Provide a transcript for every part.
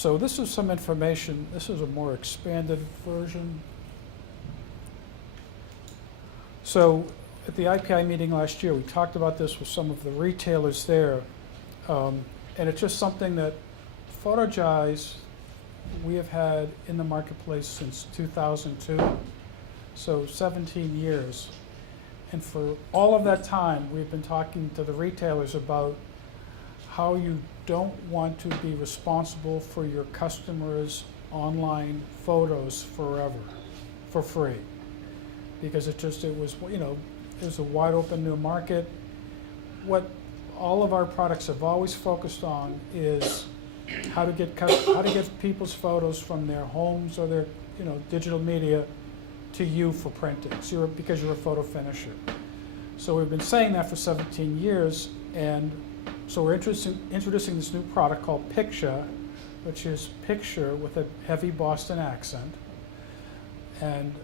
So this is some information. This is a more expanded version. So at the IPI meeting last year, we talked about this with some of the retailers there. And it's just something that PhotoJeyes we have had in the marketplace since 2002, so 17 years. And for all of that time, we've been talking to the retailers about how you don't want to be responsible for your customers' online photos forever, for free. Because it was, you know, it was a wide open new market. What all of our products have always focused on is how to get people's photos from their homes or their, you know, digital media to you for printing, so because you're a photo finisher. So we've been saying that for 17 years, and so we're introducing this new product called Picsha, which is picture with a heavy Boston accent. And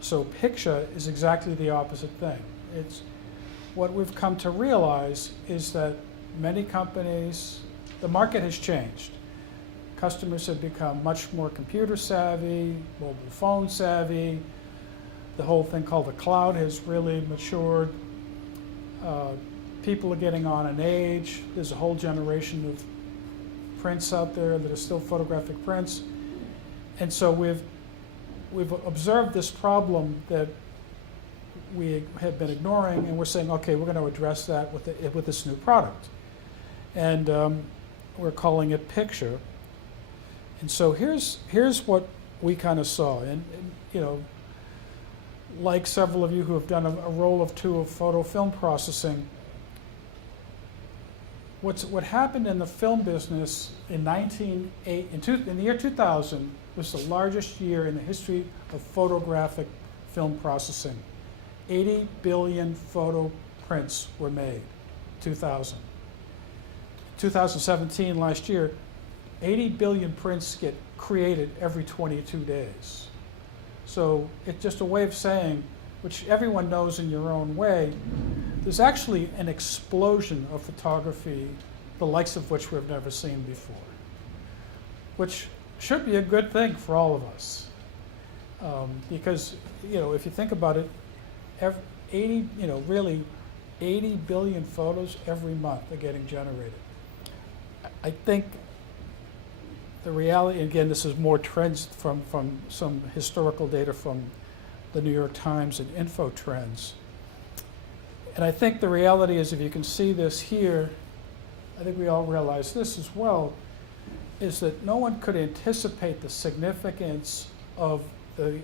so Picsha is exactly the opposite thing. It's what we've come to realize is that many companies, the market has changed. Customers have become much more computer savvy, mobile phone savvy. The whole thing called the cloud has really matured. People are getting on in age. There's a whole generation of prints out there that are still photographic prints. And so we've observed this problem that we have been ignoring, and we're saying, okay, we're going to address that with this new product. And we're calling it Picsha. And so here's what we kind of saw. And you know, like several of you who have done a roll of two of photo film processing, what happened in the film business in the year 2000 was the largest year in the history of photographic film processing. 80 billion photo prints were made, 2000. 2017, last year, 80 billion prints get created every 22 days. So it's just a way of saying, which everyone knows in your own way, there's actually an explosion of photography, the likes of which we've never seen before, which should be a good thing for all of us. Because, you know, if you think about it, 80 billion photos every month are getting generated. I think the reality, again, this is more trends from some historical data from the New York Times and Info Trends. And I think the reality is, if you can see this here, I think we all realize this as well, is that no one could anticipate the significance of the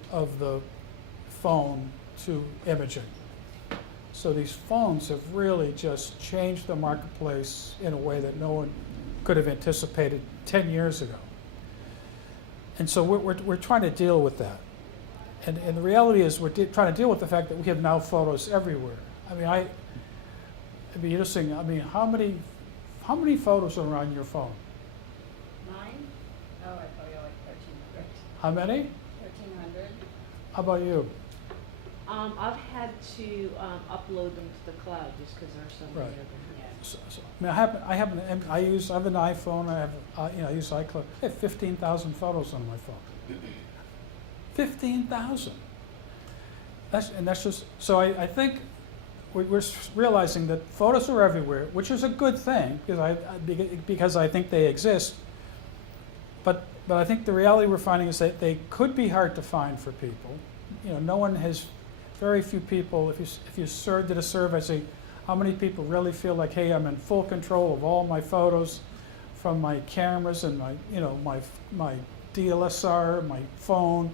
phone to imaging. So these phones have really just changed the marketplace in a way that no one could have anticipated 10 years ago. And so we're trying to deal with that. And the reality is we're trying to deal with the fact that we have now photos everywhere. I mean, it'd be interesting. I mean, how many photos are on your phone? 9? Oh, I thought you were like 1,300. How many? 1,300. How about you? I've had to upload them to the cloud just because there are so many Right. of them. So, I have an iPhone. I use iCloud. I have 15,000 photos on my phone. 15,000. That's just so. I think we're realizing that photos are everywhere, which is a good thing because I think they exist. But I think the reality we're finding is that they could be hard to find for people. You know, no one has. Very few people. If you did a survey, say, how many people really feel like, hey, I'm in full control of all my photos from my cameras and my DSLR, my phone,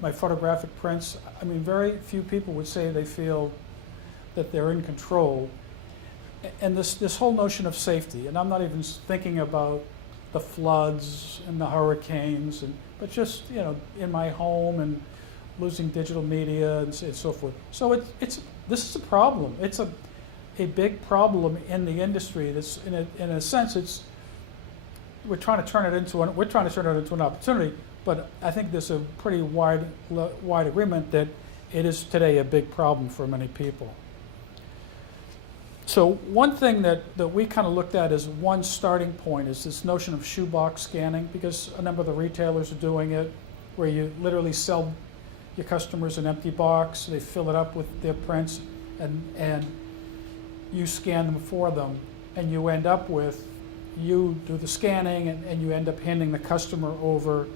my photographic prints. I mean, very few people would say they feel that they're in control. And this whole notion of safety, and I'm not even thinking about the floods and the hurricanes, but just, you know, in my home and losing digital media and so forth. So this is a problem. It's a big problem in the industry. That's in a sense we're trying to turn it into an opportunity. But I think there's a pretty wide agreement that it is today a big problem for many people. So one thing that we kind of looked at as one starting point is this notion of shoebox scanning, because a number of the retailers are doing it, where you literally sell your customers an empty box, they fill it up with their prints, and you scan them for them, and you end up with, you do the scanning, and you end up handing the customer over,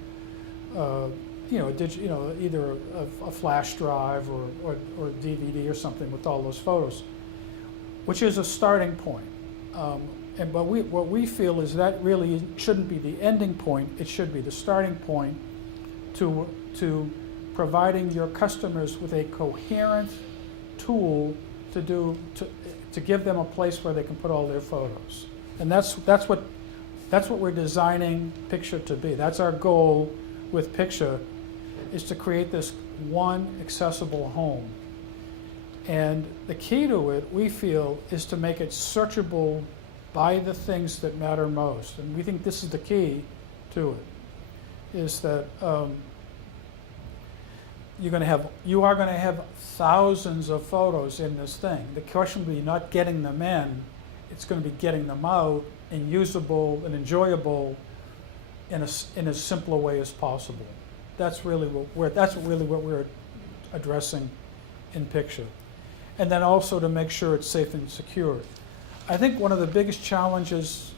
either a flash drive or DVD or something with all those photos, which is a starting point. But what we feel is that really shouldn't be the ending point. It should be the starting point to providing your customers with a coherent tool to give them a place where they can put all their photos. And that's what we're designing Picsha to be. That's our goal with Picsha, is to create this one accessible home. And the key to it, we feel, is to make it searchable by the things that matter most. And we think this is the key to it, is that you are going to have thousands of photos in this thing. The question will be not getting them in, it's going to be getting them out and usable and enjoyable in as simple a way as possible. That's really what we're addressing in Picsha. And then also to make sure it's safe and secure. I think one of the biggest challenges,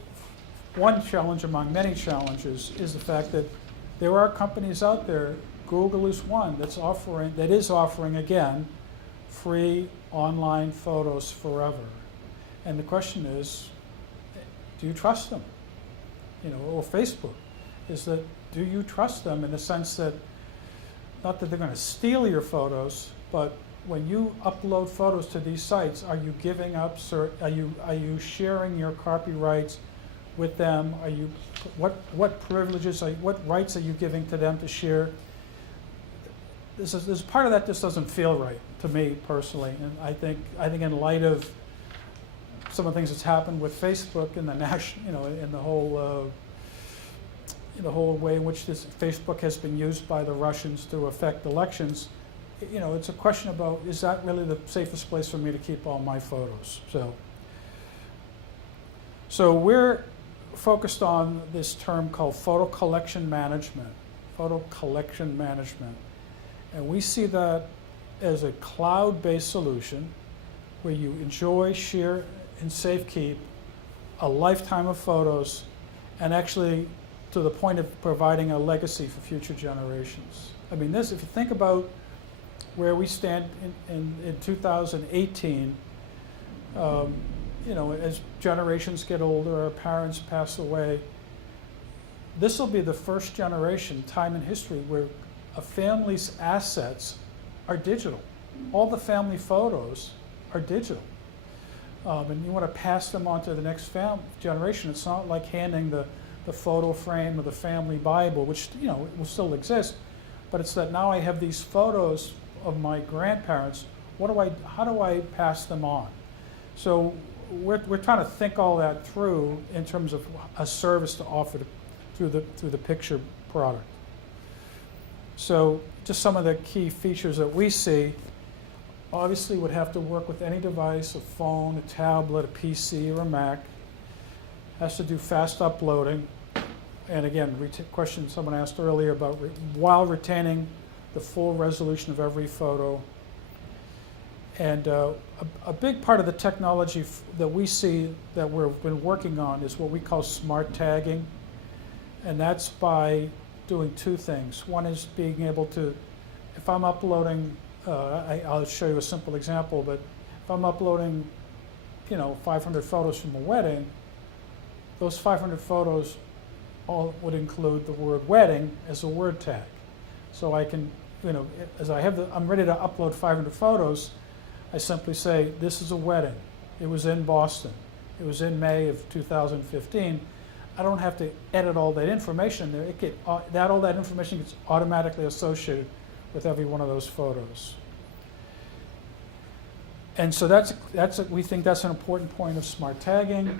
one challenge among many challenges, is the fact that there are companies out there, Google is one, that is offering again, free online photos forever. And the question is, do you trust them? Or Facebook, is that, do you trust them in the sense that, not that they're going to steal your photos, but when you upload photos to these sites, are you giving up? Are you sharing your copyrights with them? What privileges? What rights are you giving to them to share? There's part of that just doesn't feel right to me personally, and I think in light of some of the things that's happened with Facebook and in the whole way in which this Facebook has been used by the Russians to affect elections. It's a question about, is that really the safest place for me to keep all my photos? So we're focused on this term called photo collection management. And we see that as a cloud-based solution where you enjoy, share, and safekeep a lifetime of photos, and actually to the point of providing a legacy for future generations. I mean, if you think about where we stand in 2018, as generations get older, our parents pass away, this will be the first generation, time in history, where a family's assets are digital. All the family photos are digital. And you want to pass them on to the next generation. It's not like handing the photo frame or the family Bible, which will still exist, but it's that now I have these photos of my grandparents. How do I pass them on? So we're trying to think all that through in terms of a service to offer through the Picsha product. So just some of the key features that we see, obviously would have to work with any device, a phone, a tablet, a PC, or a Mac. Has to do fast uploading. And again, question someone asked earlier about while retaining the full resolution of every photo. And a big part of the technology that we see that we've been working on is what we call smart tagging. And that's by doing two things. One is being able to, if I'm uploading, I'll show you a simple example, but if I'm uploading 500 photos from a wedding, those 500 photos all would include the word wedding as a word tag. So I can, as I'm ready to upload 500 photos, I simply say, this is a wedding. It was in Boston. It was in May of 2015. I don't have to edit all that information there. All that information gets automatically associated with every one of those photos. And so we think that's an important point of smart tagging.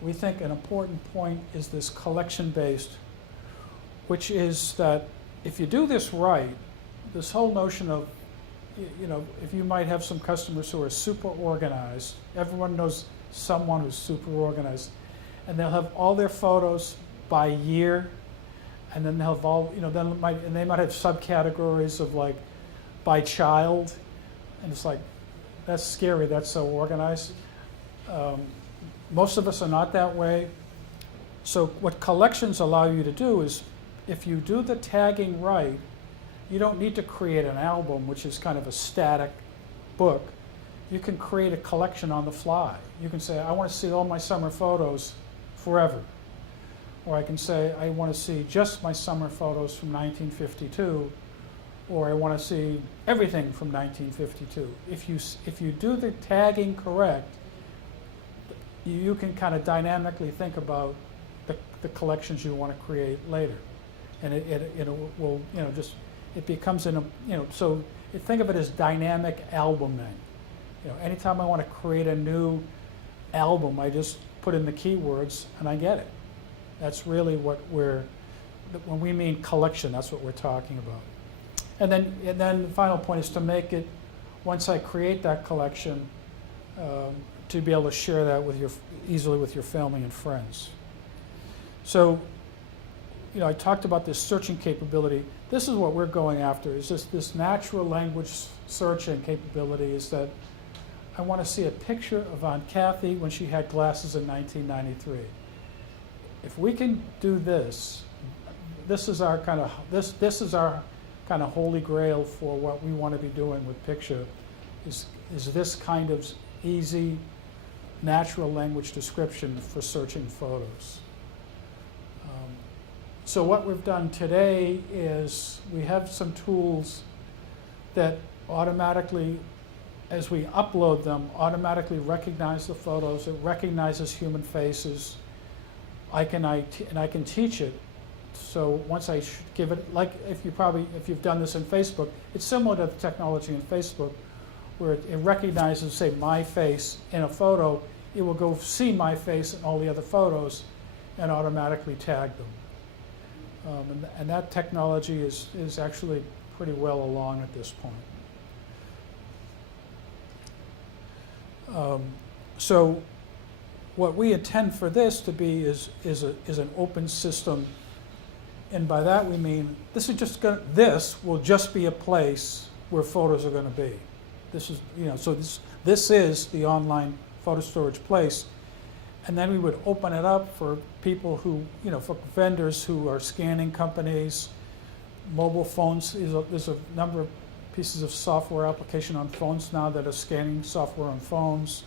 We think an important point is this collection-based, which is that if you do this right, this whole notion of you know, if you might have some customers who are super organized, everyone knows someone who's super organized, and they'll have all their photos by year, and then they'll have all, you know, and they might have subcategories of like by child, and it's like, that's scary, that's so organized. Most of us are not that way. So what collections allow you to do is, if you do the tagging right, you don't need to create an album, which is kind of a static book. You can create a collection on the fly. You can say, I want to see all my summer photos forever. Or I can say, I want to see just my summer photos from 1952, or I want to see everything from 1952. If you do the tagging correct, you can kind of dynamically think about the collections you want to create later. And it will, you know, just, it becomes in a, you know, so think of it as dynamic albuming. You know, anytime I want to create a new album, I just put in the keywords and I get it. That's really what when we mean collection, that's what we're talking about. And then the final point is to make it, once I create that collection, to be able to share that easily with your family and friends. So, you know, I talked about this searching capability. This is what we're going after, is just this natural language searching capability, is that I want to see a picture of Aunt Kathy when she had glasses in 1993. If we can do this, this is our kind of holy grail for what we want to be doing with Picsha, is this kind of easy natural language description for searching photos. So what we've done today is we have some tools that automatically, as we upload them, automatically recognize the photos. It recognizes human faces. I can teach it. So once I give it, like if you've done this in Facebook, it's similar to the technology in Facebook, where it recognizes, say, my face in a photo. It will go see my face in all the other photos and automatically tag them. And that technology is actually pretty well along at this point. So what we intend for this to be is an open system, and by that we mean this will just be a place where photos are going to be. This is, you know, so this is the online photo storage place. And then we would open it up for people who, you know, for vendors who are scanning companies, mobile phones. There's a number of pieces of software application on phones now that are scanning software on phones.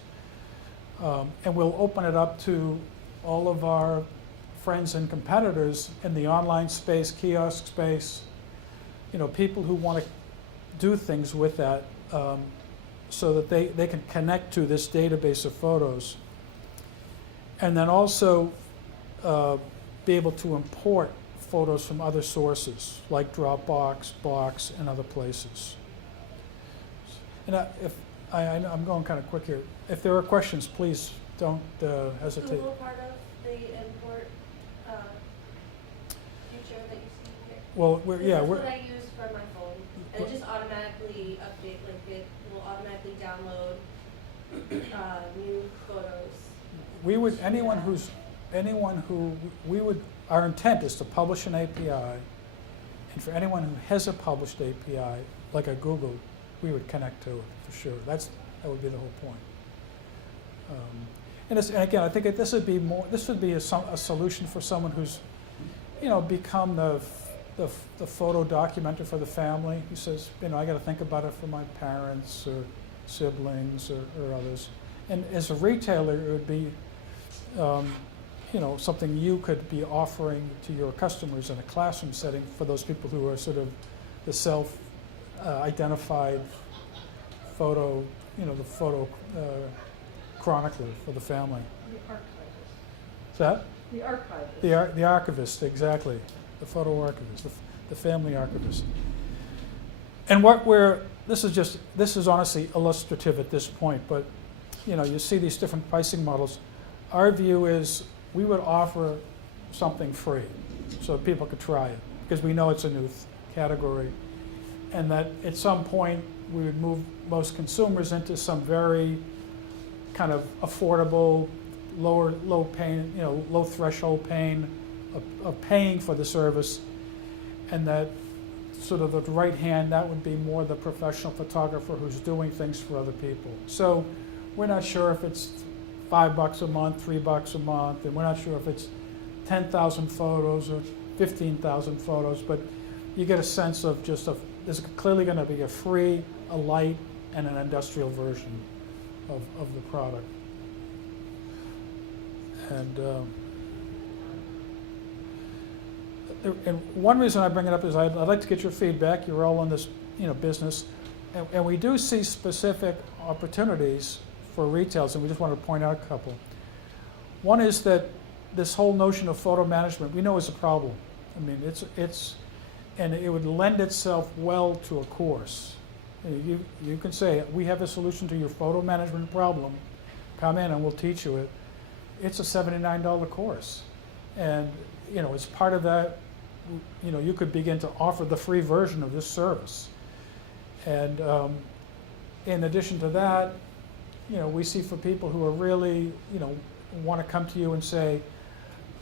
And we'll open it up to all of our friends and competitors in the online space, kiosk space, you know, people who want to do things with that, so that they can connect to this database of photos. And then also be able to import photos from other sources, like Dropbox, Box, and other places. And I'm going kind of quick here. If there are questions, please don't hesitate. Google part of the import feature that you see here? Well, That's what I use for my phone, and it just automatically update, like it will automatically download new photos. Our intent is to publish an API, and for anyone who has a published API, like a Google, we would connect to it for sure. That would be the whole point. And again, I think this would be a solution for someone who's, you know, become the photo documenter for the family. He says, you know, I got to think about it for my parents or siblings or others. And as a retailer, it would be, you know, something you could be offering to your customers in a classroom setting for those people who are sort of the self-identified photo, you know, the photo chronicler for the family. The archivist. Is that? The archivist. The archivist, exactly. The photo archivist, the family archivist. And this is honestly illustrative at this point, but you know, you see these different pricing models. Our view is we would offer something free so people could try it, because we know it's a new category, and that at some point we would move most consumers into some very kind of affordable, low paying, low threshold paying of paying for the service, and that sort of the right hand, that would be more the professional photographer who's doing things for other people. So we're not sure if it's $5 a month, $3 a month, and we're not sure if it's 10,000 photos or 15,000 photos, but you get a sense of there's clearly going to be a free, a light, and an industrial version of the product. And one reason I bring it up is I'd like to get your feedback. You're all in this, business, and we do see specific opportunities for retailers, and we just want to point out a couple. One is that this whole notion of photo management we know is a problem. I mean, and it would lend itself well to a course. You can say, we have a solution to your photo management problem. Come in and we'll teach you it. It's a $79 course, and as part of that, you could begin to offer the free version of this service. And in addition to that, we see for people who are really, want to come to you and say,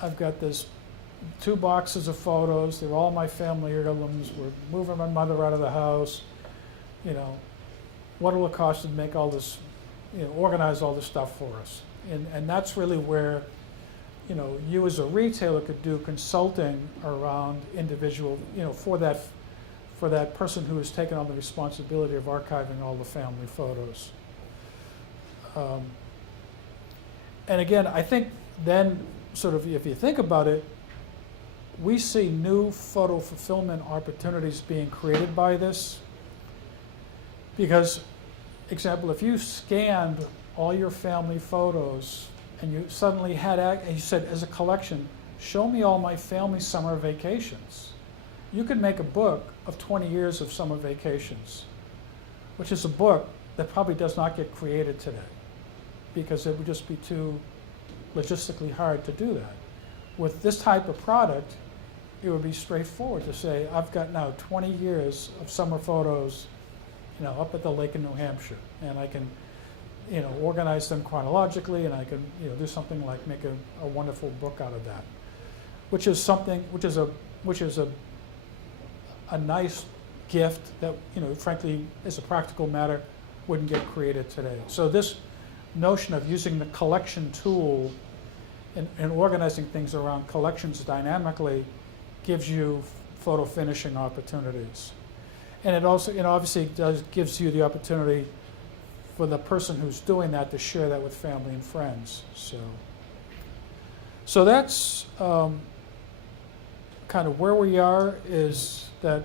I've got this 2 boxes of photos, they're all my family heirlooms, we're moving my mother out of the house, what will it cost to make all this, organize all this stuff for us? And that's really where, you as a retailer could do consulting around individual, for that person who has taken on the responsibility of archiving all the family photos. And again, I think then, sort of, if you think about it, we see new photo fulfillment opportunities being created by this. Because, example, if you scanned all your family photos and you suddenly had, and you said, as a collection, show me all my family summer vacations, you could make a book of 20 years of summer vacations, which is a book that probably does not get created today, because it would just be too logistically hard to do that. With this type of product, it would be straightforward to say, I've got now 20 years of summer photos, up at the lake in New Hampshire, and I can, organize them chronologically, and I can, do something like make a wonderful book out of that, which is a nice gift that, frankly, as a practical matter, wouldn't get created today. So this notion of using the collection tool and organizing things around collections dynamically gives you photo finishing opportunities. And it also, obviously gives you the opportunity for the person who's doing that to share that with family and friends. So that's kind of where we are, is that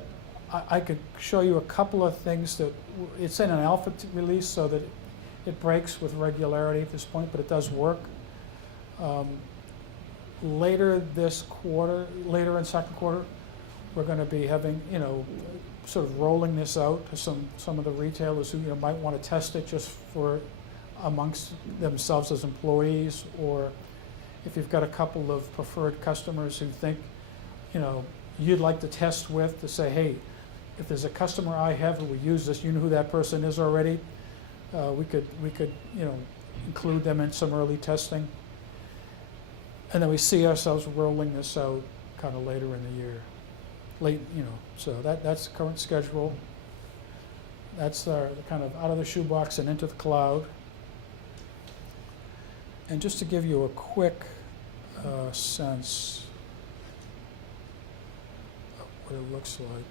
I could show you a couple of things that, it's in an alpha release, so that it breaks with regularity at this point, but it does work. Later this quarter, later in second quarter, we're going to be having, sort of rolling this out to some of the retailers who might want to test it just for amongst themselves as employees, or if you've got a couple of preferred customers who think, you'd like to test with, to say, hey, if there's a customer I have who would use this, you know who that person is already, we could include them in some early testing. And then we see ourselves rolling this out kind of later in the year. So that's the current schedule. That's the kind of out of the shoebox and into the cloud. And just to give you a quick sense of what it looks like.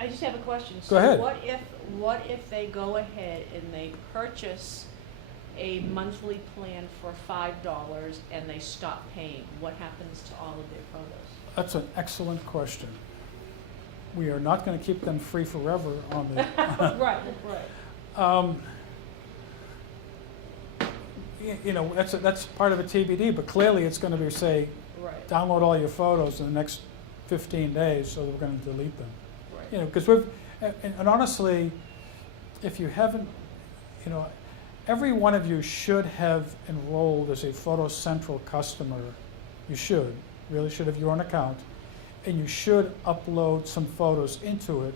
I just have a question. Go ahead. What if they go ahead and they purchase a monthly plan for $5 and they stop paying? What happens to all of their photos? That's an excellent question. We are not going to keep them free forever on the. Right. That's part of a TBD, but clearly it's going to be, say, right, download all your photos in the next 15 days, so we're going to delete them. right. Because and honestly, if you haven't, every one of you should have enrolled as a Photo Central customer. You should, really should have your own account, and you should upload some photos into it,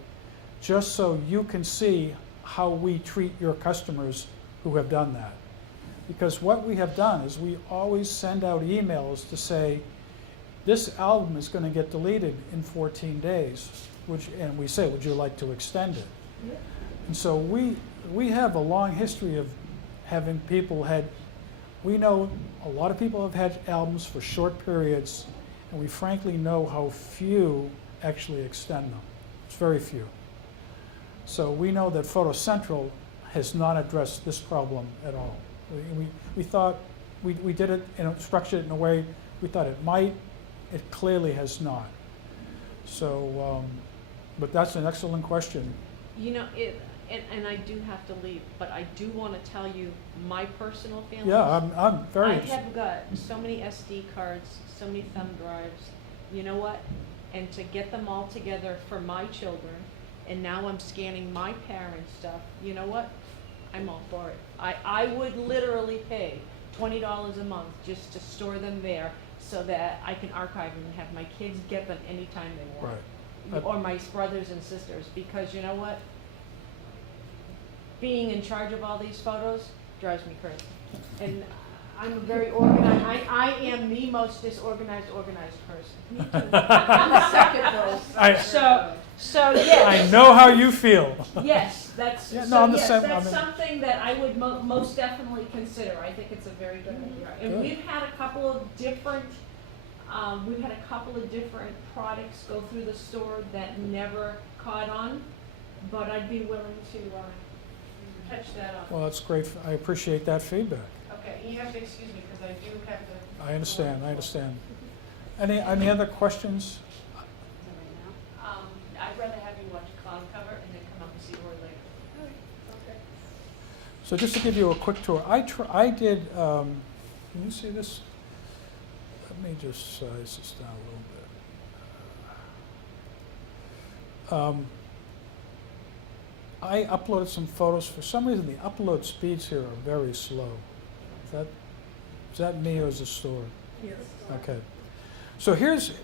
just so you can see how we treat your customers who have done that. Because what we have done is we always send out emails to say, this album is going to get deleted in 14 days, and we say, would you like to extend it? Yeah. And so we have a long history of having people we know a lot of people have had albums for short periods, and we frankly know how few actually extend them. It's very few. So we know that Photo Central has not addressed this problem at all. We thought we did it and structured it in a way we thought it might. It clearly has not. So, but that's an excellent question. You know, and I do have to leave, but I do want to tell you my personal feelings. Yeah, I'm very I interested. have got so many SD cards, so many thumb drives. You know what? And to get them all together for my children, and now I'm scanning my parents' stuff. You know what? I'm all for it. I would literally pay $20 a month just to store them there so that I can archive them and have my kids get them anytime they want. Right. Or my brothers and sisters, because you know what? Being in charge of all these photos drives me crazy. And I'm a very organized, I am the most disorganized, organized person. Me too. I'm the second though. So yes. I know how you feel. Yes, that's, Yeah, no, so I'm the yes, same- that's I'm in- something that I would most definitely consider. I think it's a very good idea. And Good. we've had a couple of different products go through the store that never caught on, but I'd be willing to catch that up. Well, that's great. I appreciate that feedback. Okay, you have to excuse me because I do have to. I understand. Any other questions? I'd rather have you watch Cloud Cover and then come up and see Roy later. Okay. So just to give you a quick tour, I did, can you see this? Let me just size this down a little bit. I uploaded some photos. For some reason, the upload speeds here are very slow. Is that me or is it store? Yes. Okay. So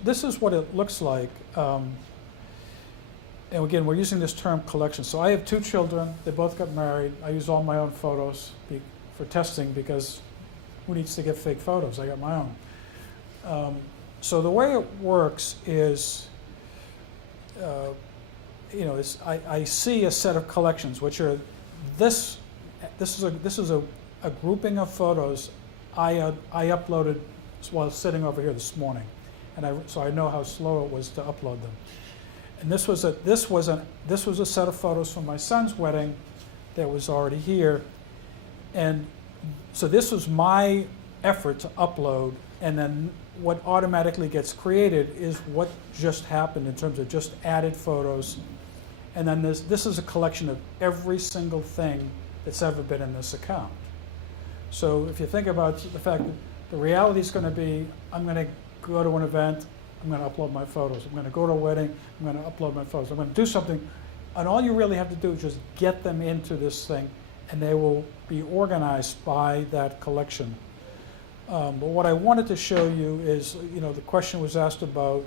this is what it looks like. And again, we're using this term collection. So I have 2 children. They both got married. I use all my own photos for testing because who needs to get fake photos? I got my own. So the way it works is, I see a set of collections, which are this is a grouping of photos I uploaded while sitting over here this morning, so I know how slow it was to upload them. And this was a set of photos from my son's wedding that was already here, and so this was my effort to upload, and then what automatically gets created is what just happened in terms of just added photos, and then this is a collection of every single thing that's ever been in this account. So if you think about the fact that the reality is going to be, I'm going to go to an event, I'm going to upload my photos. I'm going to go to a wedding, I'm going to upload my photos. I'm going to do something, and all you really have to do is just get them into this thing, and they will be organized by that collection. But what I wanted to show you is, the question was asked about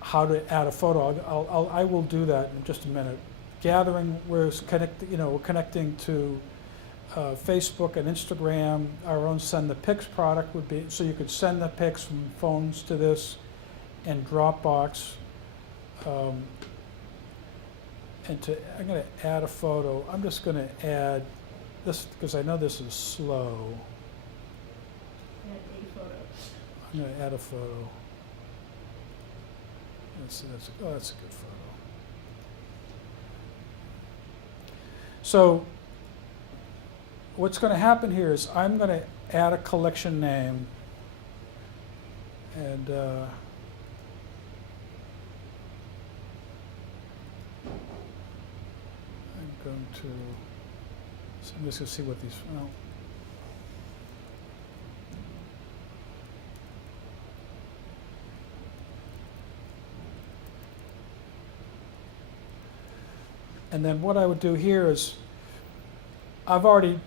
how to add a photo. I will do that in just a minute. Gathering, we're connecting to Facebook and Instagram. Our own Send the Pics product would be, so you could send the pics from phones to this, and Dropbox. I'm going to add a photo. I'm just going to add this because I know this is slow. I'm going to add a photo. That's a good photo. So what's going to happen here is I'm going to add a collection name, and I'm going to. So I'm just going to see what these. Well, and then what I would do here is I've already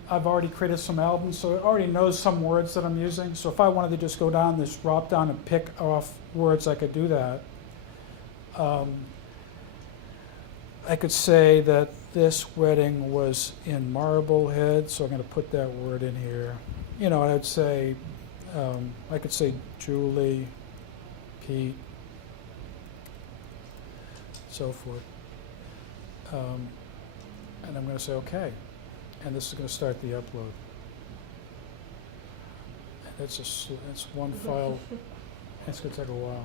created some albums, so it already knows some words that I'm using. So if I wanted to just go down this drop down and pick off words, I could do that. I could say that this wedding was in Marblehead, so I'm going to put that word in here. You know, I'd say, I could say Julie, Pete, so forth. And I'm going to say okay, and this is going to start the upload. And it's one file. It's going to take a while.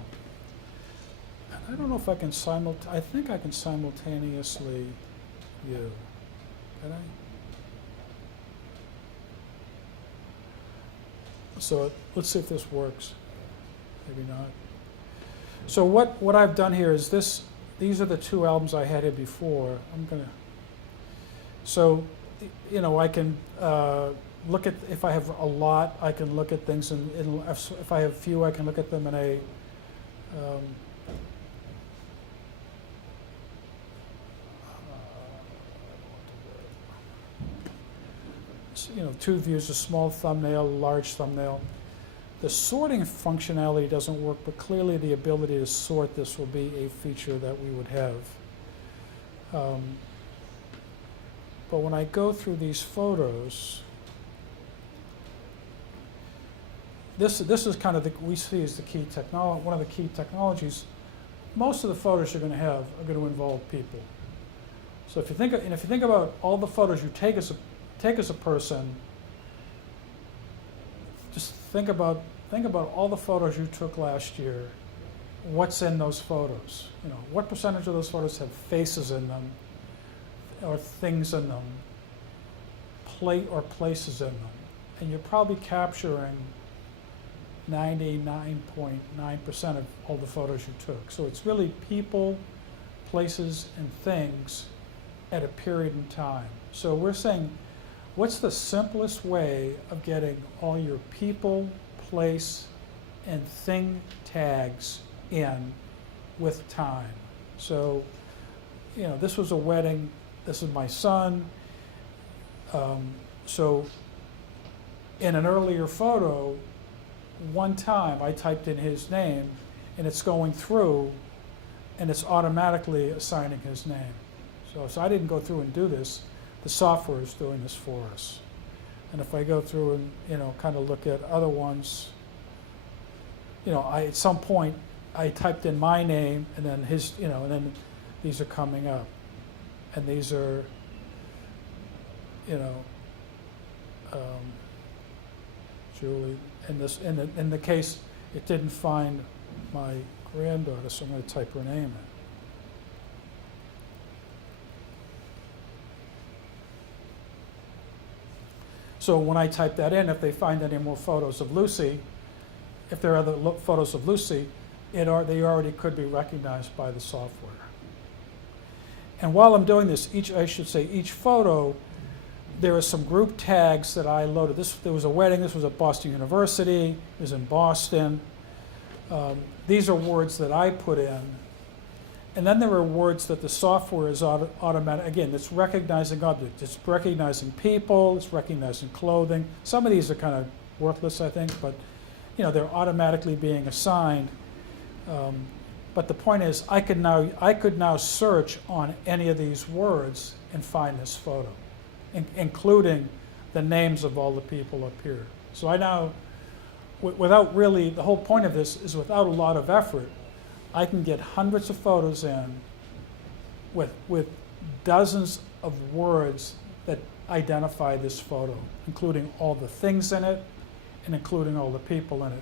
And I don't know if I can I think I can simultaneously view. Can I? So let's see if this works. Maybe not. So what I've done here is this. These are the two albums I had here before. I'm gonna. So, you know, I can look at, if I have a lot, I can look at things if I have few, I can look at them in a. You know, two views, a small thumbnail, a large thumbnail. The sorting functionality doesn't work, but clearly the ability to sort this will be a feature that we would have. But when I go through these photos, this is kind of we see as the key technology. One of the key technologies. Most of the photos you're going to have are going to involve people. So if you think about all the photos you take as a person, just think about all the photos you took last year. What's in those photos? You know, what percentage of those photos have faces in them, or things in them, or places in them? And you're probably capturing 99.9% of all the photos you took. So it's really people, places, and things at a period in time. So we're saying, what's the simplest way of getting all your people, place, and thing tags in with time? So, you know, this was a wedding. This is my son. So in an earlier photo, one time I typed in his name, and it's going through, and it's automatically assigning his name. So I didn't go through and do this. The software is doing this for us. And if I go through and, you know, kind of look at other ones, you know, at some point I typed in my name, and then his, you know, and then these are coming up, and these are, you know, Julie. In the case, it didn't find my granddaughter, so I'm going to type her name in. So when I type that in, if they find any more photos of Lucy, if there are other photos of Lucy, they already could be recognized by the software. And while I'm doing this, each photo, there are some group tags that I loaded. There was a wedding. This was at Boston University. It was in Boston. These are words that I put in. And then there are words that the software is automatic. Again, it's recognizing objects. It's recognizing people. It's recognizing clothing. Some of these are kind of worthless, I think, but you know, they're automatically being assigned. But the point is, I could now search on any of these words and find this photo, including the names of all the people up here. So I now, without really, the whole point of this is without a lot of effort, I can get hundreds of photos in with dozens of words that identify this photo, including all the things in it and including all the people in it.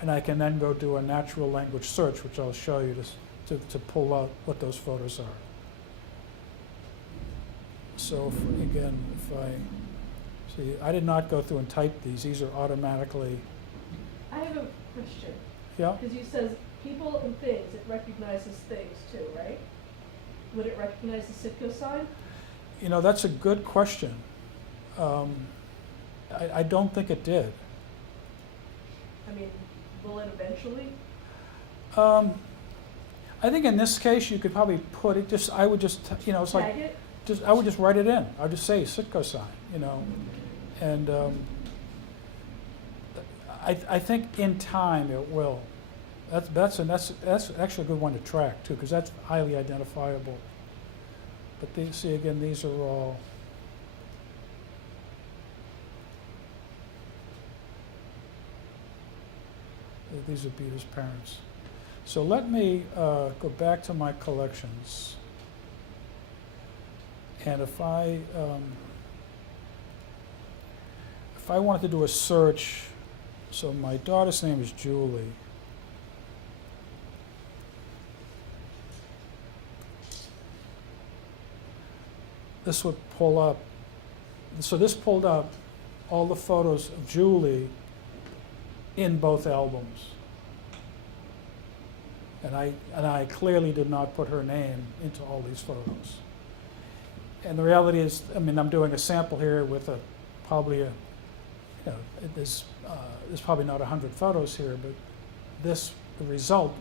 And I can then go do a natural language search, which I'll show you to pull out what those photos are. So if I see, I did not go through and type these. These are automatically. I have a question. Yeah. Because you says people and things, it recognizes things too, right? Would it recognize the Sitco sign? You know, that's a good question. I don't think it did. I mean, will it eventually? I think in this case you could probably put it. I would just, you know, it's like. Tag it? I would just write it in. I would just say Sitco sign, you know, and I think in time it will. That's actually a good one to track too, because that's highly identifiable. But see, again, these are all, these would be his parents. So let me go back to my collections. And if I wanted to do a search, so my daughter's name is Julie. This would pull up, so this pulled up all the photos of Julie in both albums. And I clearly did not put her name into all these photos. And the reality is, I mean, I'm doing a sample here with probably a, you know, there's probably not 100 photos here, but the result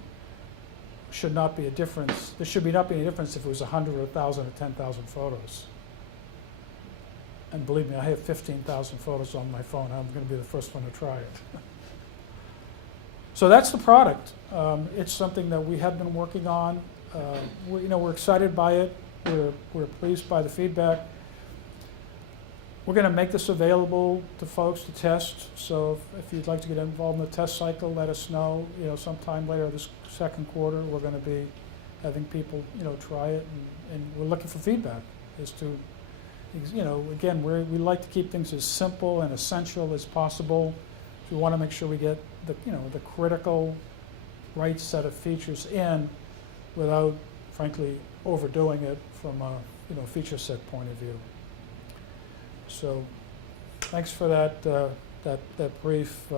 should not be a difference. There should not be any difference if it was 100 or 1,000 or 10,000 photos. And believe me, I have 15,000 photos on my phone. I'm going to be the first one to try it. So that's the product. It's something that we have been working on. We're excited by it. We're pleased by the feedback. We're going to make this available to folks to test. So if you'd like to get involved in the test cycle, let us know. Sometime later this second quarter, we're going to be having people, try it, and we're looking for feedback as to, again, we like to keep things as simple and essential as possible. We want to make sure we get the critical right set of features in without, frankly, overdoing it from a feature set point of view. So, thanks for that brief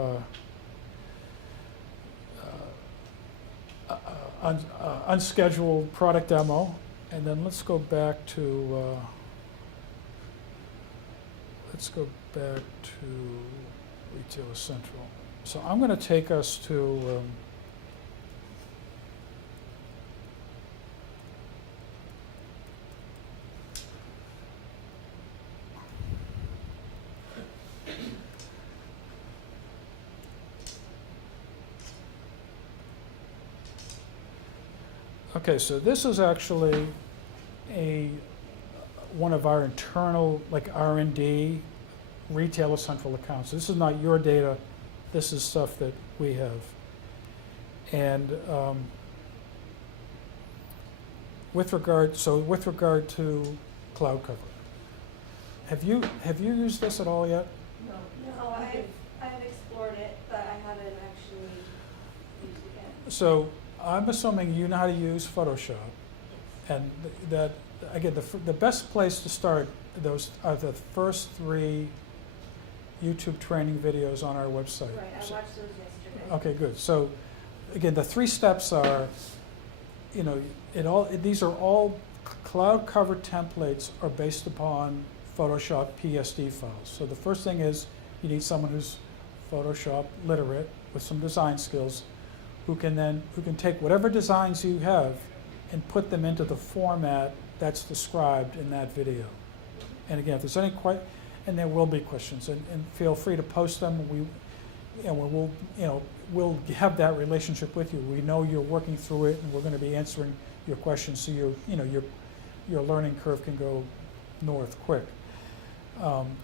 unscheduled product demo, and then let's go back to Retailer Central. So I'm going to take us to okay, so this is actually one of our internal, like, R&D Retailer Central accounts. This is not your data. This is stuff that we have. And with regard to Cloud Cover, have you used this at all yet? No, I've explored it, but I haven't actually used it yet. So I'm assuming you know how to use Photoshop, and that again, the best place to start, those are the first 3 YouTube training videos on our website. Right, I watched those yesterday. Okay, good. So again, the 3 steps are, these are all cloud cover templates are based upon Photoshop PSD files. So the first thing is you need someone who's Photoshop literate with some design skills, who can take whatever designs you have and put them into the format that's described in that video. And again, if there's any and there will be questions, and feel free to post them. We'll have that relationship with you. We know you're working through it, and we're going to be answering your questions, so your learning curve can go north quick.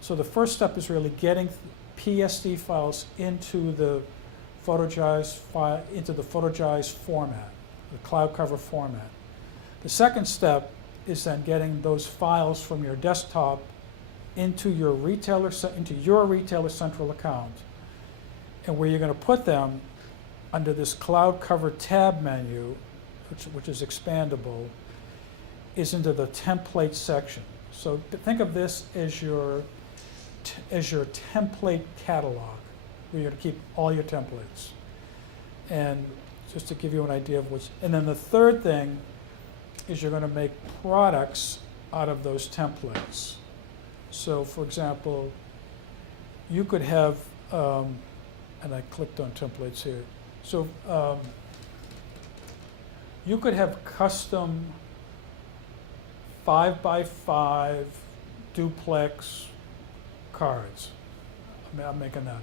So the first step is really getting PSD files into the PhotoJize format, the cloud cover format. The second step is then getting those files from your desktop into your Retailer Central account, and where you're going to put them under this Cloud Cover tab menu, which is expandable, is into the template section. So think of this as your template catalog, where you're going to keep all your templates. And just to give you an idea of and then the third thing is you're going to make products out of those templates. So for example, you could have, and I clicked on templates here. So you could have custom 5x5 duplex cards. I'm making that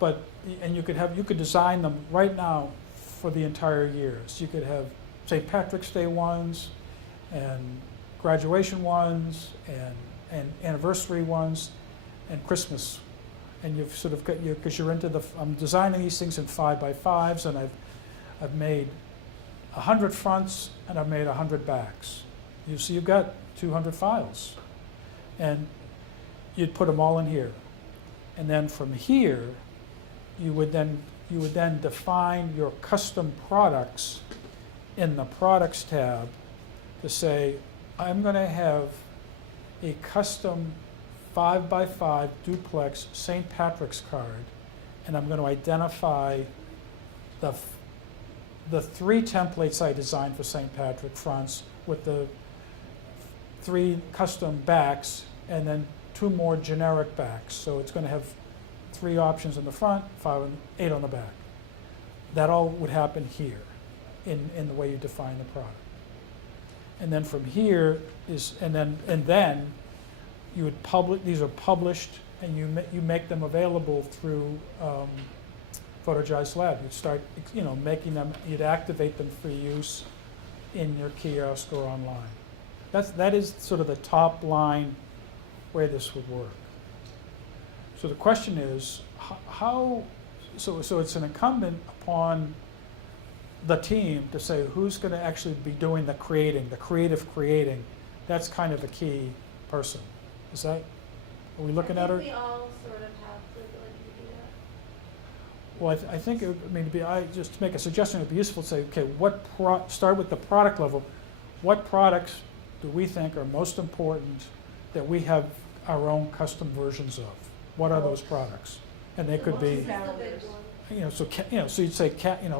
up. And you could design them right now for the entire year. So you could have St. Patrick's Day ones, and graduation ones and anniversary ones and Christmas. And you've sort of got, because you're into I'm designing these things in 5x5s, and I've made 100 fronts and I've made 100 backs. So you've got 200 files. And you'd put them all in here. And then from here, you would then define your custom products in the products tab to say, I'm going to have a custom 5x5 duplex St. Patrick's card, and I'm going to identify the 3 templates I designed for St. Patrick fronts with the 3 custom backs and then 2 more generic backs. So it's going to have 3 options in the front, 5 and 8 on the back. That all would happen here in the way you define the product. And then from here and then you would these are published, and you make them available through PhotoJice Lab. You'd start, making them. You'd activate them for use in your kiosk or online. That is sort of the top line way this would work. So the question is, how? So it's an incumbent upon the team to say who's going to actually be doing the creative creating. That's kind of a key person. Is that? Are we looking at her? We all sort of have the ability to do that. Well, I think just to make a suggestion, it'd be useful to say, okay, start with the product level. What products do we think are most important that we have our own custom versions of? What are those products? And they could be, Calendars. so you'd say,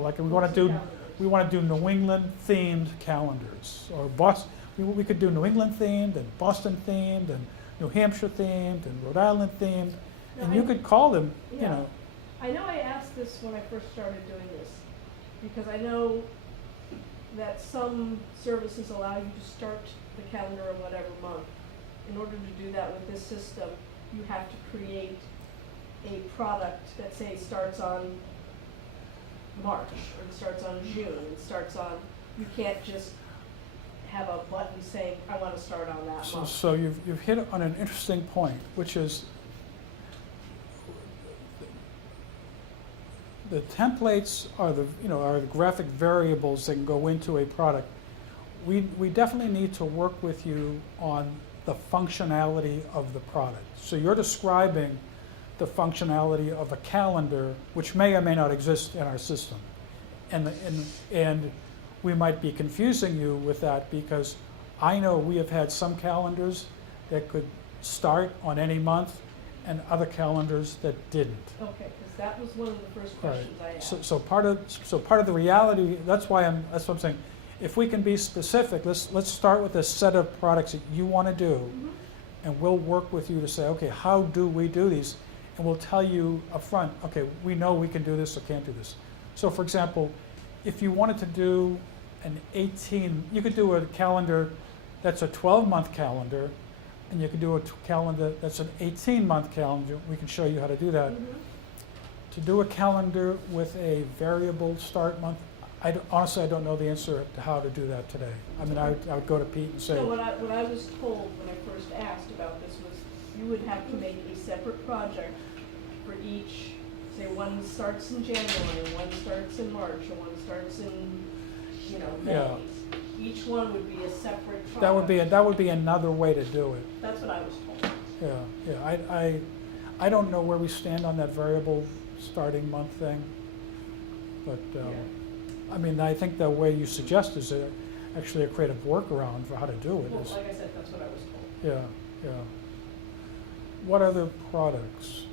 like we want to do New England themed calendars, or Boston. We could do New England themed and Boston themed and New Hampshire themed and Rhode Island themed, and you could call them, Yeah. I know I asked this when I first started doing this, because I know that some services allow you to start the calendar of whatever month. In order to do that with this system, you have to create a product that, say, starts on March, or it starts on June, it starts on, you can't just have a button saying, I want to start on that month. So you've hit on an interesting point, which is the templates are the graphic variables that can go into a product. We definitely need to work with you on the functionality of the product. So you're describing the functionality of a calendar, which may or may not exist in our system, and we might be confusing you with that, because I know we have had some calendars that could start on any month and other calendars that didn't. Okay, because that was one of the first questions I asked. So part of the reality, that's what I'm saying. If we can be specific, let's start with a set of products that you want to do, and we'll work with you to say, okay, how do we do these? And we'll tell you up front, okay, we know we can do this or can't do this. So for example, if you wanted to do you could do a calendar that's a 12-month calendar, and you could do a calendar that's an 18-month calendar. We can show you how to do that. To do a calendar with a variable start month, honestly, I don't know the answer to how to do that today. I mean, I would go to Pete and say. So what I was told when I first asked about this was you would have to make a separate project for each, say one starts in January, one starts in March, or one starts in, May. Yeah. Each one would be a separate product. That would be another way to do it. That's what I was told. Yeah. I don't know where we stand on that variable starting month thing, but I mean, I think the way you suggest is actually a creative workaround for how to do it. Well, like I said, that's what I was told. Yeah. What other products?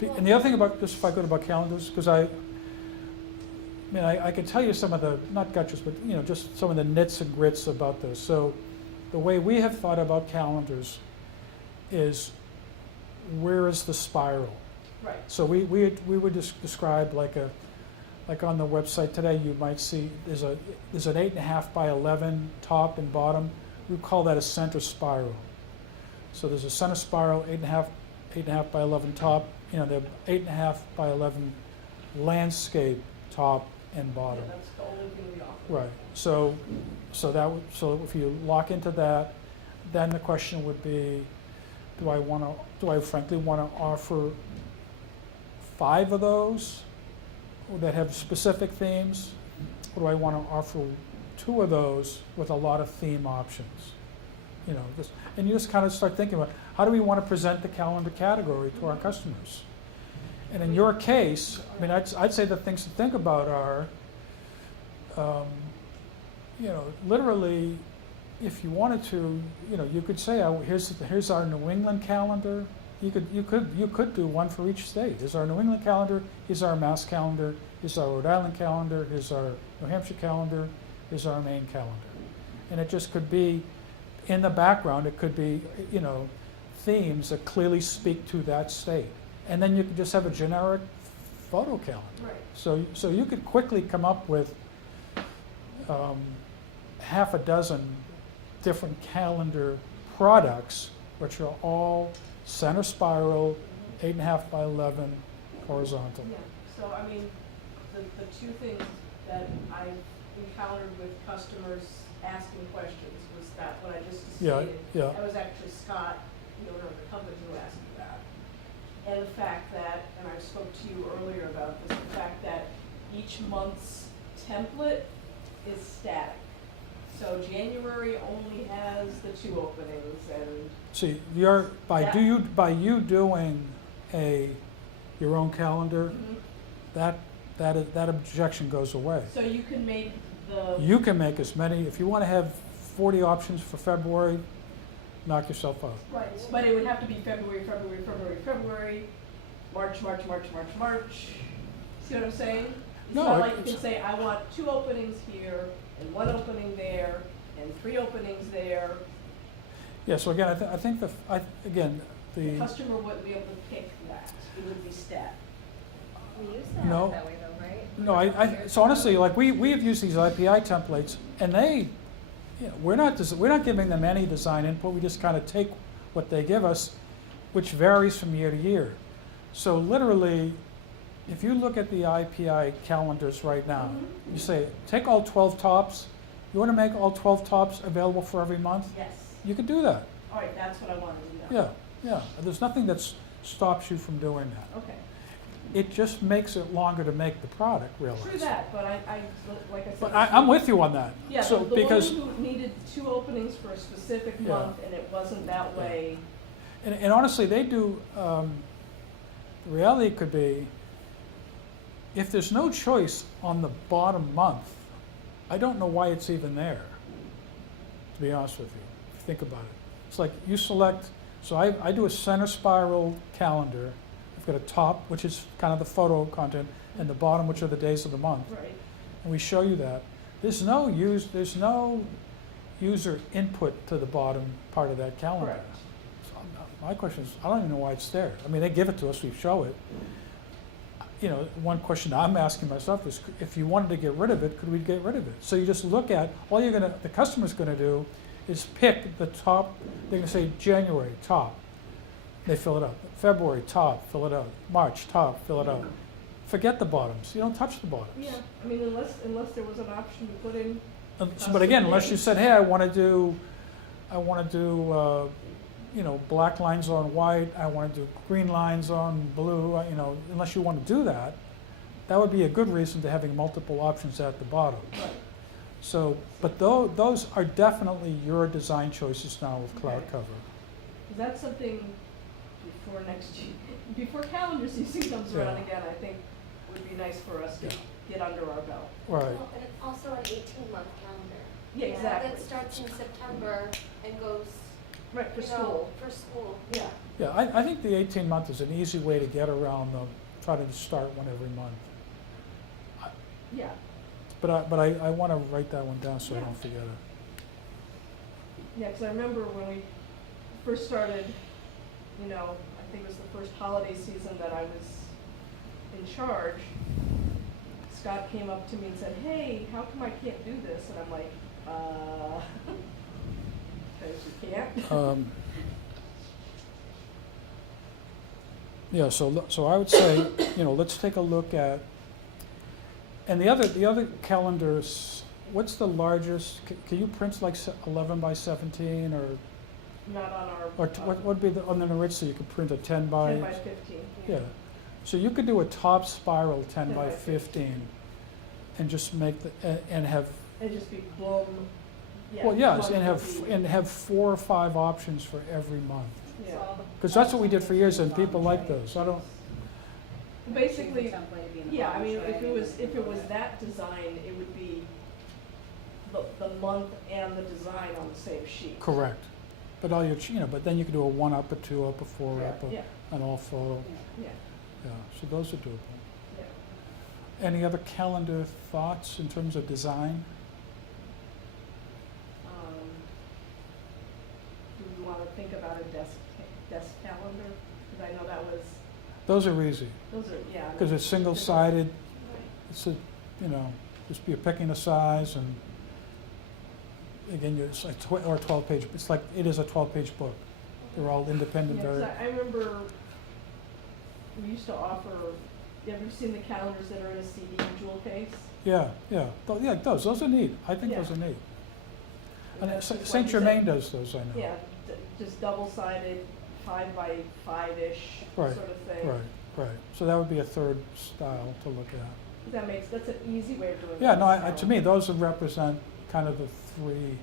And the other thing about this, if I go about calendars, because I could tell you some of the, not gotchas, but just some of the nits and grits about this. So the way we have thought about calendars is, where is the spiral? Right. So we would just describe like on the website today, you might see there's an 8.5 by 11 top and bottom. We call that a center spiral. So there's a center spiral, 8.5 by 11 top. The 8.5 by 11 landscape top and Yeah, bottom. that's the only thing we offer. Right, so if you lock into that, then the question would be, do I frankly wanna offer 5 of those that have specific themes? Or do I wanna offer 2 of those with a lot of theme options? You know, and you just kind of start thinking about, how do we wanna present the calendar category to our customers? And in your case, I mean, I'd say the things to think about are, you know, literally, if you wanted to, you know, you could say, here's our New England calendar. You could do one for each state. Here's our New England calendar. Here's our Mass calendar. Here's our Rhode Island calendar. Here's our New Hampshire calendar. Here's our Maine calendar. And it just could be, in the background, it could be, you know, themes that clearly speak to that state. And then you could just have a generic photo calendar. Right. So you could quickly come up with half a dozen different calendar products, which are all center spiral, 8.5 by 11, horizontal. Yeah, so I mean, the two things that I've encountered with customers asking questions was that what I just Yeah, stated. yeah. That was actually Scott, the owner of the company, who asked me that. And the fact that, and I spoke to you earlier about this, the fact that each month's template is static. So January only has the 2 openings, and See, by you doing your own calendar, that objection goes away. so you can make the. You can make as many, if you want to have 40 options for February, knock yourself out. Right, but it would have to be February, March. See what I'm saying? It's No, not like you it's- can say, I want 2 openings here, and 1 opening there, and 3 openings there. Yeah, so again, I think The the, customer wouldn't be able to pick that, it would be stat. We used to No. have it that way though, right? no, so honestly, like, we have used these IPI templates, and they, you know, we're not giving them any design input, we just kind of take what they give us, which varies from year to year. So literally, if you look at the IPI calendars right now, you say, take all 12 tops, you want to make all 12 tops available for every month? Yes. You could do that, All right, that's what I wanted to know. yeah. There's nothing that stops you from doing that. Okay, It just makes it longer to make the product, realize. true that, but like I said. But I'm with you on that. Yeah, So, the because, woman who needed 2 openings for a specific Yeah. month, and it wasn't that Yeah. way. and honestly, they do, the reality could be, if there's no choice on the bottom month, I don't know why it's even there, to be honest with you, if you think about it. It's like you select, so I do a center spiral calendar. I've got a top, which is kind of the photo content, and the bottom, which are the days of the month. Right. And we show you that. There's no user input to the bottom part of that calendar. Correct. So my question is, I don't even know why it's there. I mean, they give it to us, we show it. You know, one question I'm asking myself is, if you wanted to get rid of it, could we get rid of it? So you just look at, the customer's gonna do is pick the top, they're gonna say January, top, they fill it out. February, top, fill it out. March, top, fill it out. Forget the bottoms, you don't touch the bottoms. Yeah, I mean, unless there was an option to put in. But again, unless you said, hey, I wanna do, you know, black lines on white, I want to do green lines on blue, you know, unless you want to do that, that would be a good reason to having multiple options at the bottom. Right. So, but those are definitely your design choices now with Cloud Okay. Cover. Is that something before next year, before calendar season comes around Yeah. again, I think would be nice for us to Yeah. get under our belt. Right. Well, and it's also an 18-month calendar. Yeah, You know, exactly. That starts in September and goes, Right, for you know, school. for school. Yeah. Yeah, I think the 18-month is an easy way to get around the, try to start one every month. Yeah. But I want to write that one down so I Yeah. don't forget it. Yeah, because I remember when we first started, you know, I think it was the first holiday season that I was in charge, Scott came up to me and said, hey, how come I can't do this? And I'm like, because you can't. Yeah, so I would say, you know, let's take a look at, And the other calendars, what's the largest, can you print like 11 by 17 or, Not on our. what would be the, on the Maritza, you could print a 10 by? 10 by 15. Yeah, so you could do a top spiral 10 10 by by 15 and just make and have, It'd just be blown, yeah. well, yes, one would be- and have 4 or 5 options for every month. Yeah. Because that's what we did for years and people like those. I don't, Basically, yeah, I mean, if it was that design, it would be the month and the design on the same sheet. correct. But all your, but then you could do a 1 up, a 2 up, a 4 up, Yeah, an all photo. yeah, Yeah, so those are doable. yeah. Any other calendar thoughts in terms of design? Do we want to think about a desk calendar? Because I know that was, Those are easy, those are, yeah. I mean, because it's single-sided, it's a, just you're picking a size and, again, it's like, or a 12-page, it's like, it is a 12-page book. They're all independent, Yeah, 'cause very, I remember we used to offer, you ever seen the calendars that are in a CD jewel case? yeah, those are neat, I think those Yeah. are neat. And And that's just Saint like you Germain said, does those, I know. Yeah, just double-sided, 5 by 5-ish Right, sort of thing. Right, so that would be a third style to look at. That's an easy way of doing it. Yeah, no, to me, those would represent kind of the 3.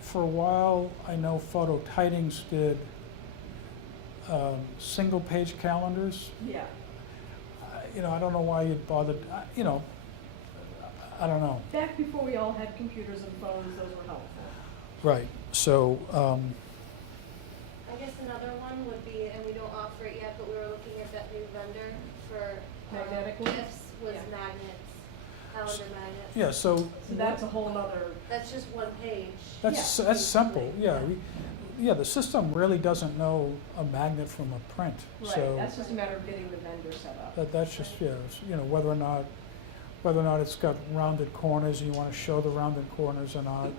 For a while, I know Photo Tidings did single-page calendars. Yeah, I don't know why you'd bother, I don't know. back before we all had computers and phones, those were helpful. Right, so, I guess another one would be, and we don't offer it yet, but we were looking at that new vendor for Magnetic ones? gifts with Yeah. magnets, calendar magnets. yeah, so So that's a whole nother, That's just one page. that's simple, yeah. The system really doesn't know a magnet from a print, right, so that's just a matter of getting the vendor set up. that's just, whether or not it's got rounded corners and you want to show the rounded corners or not,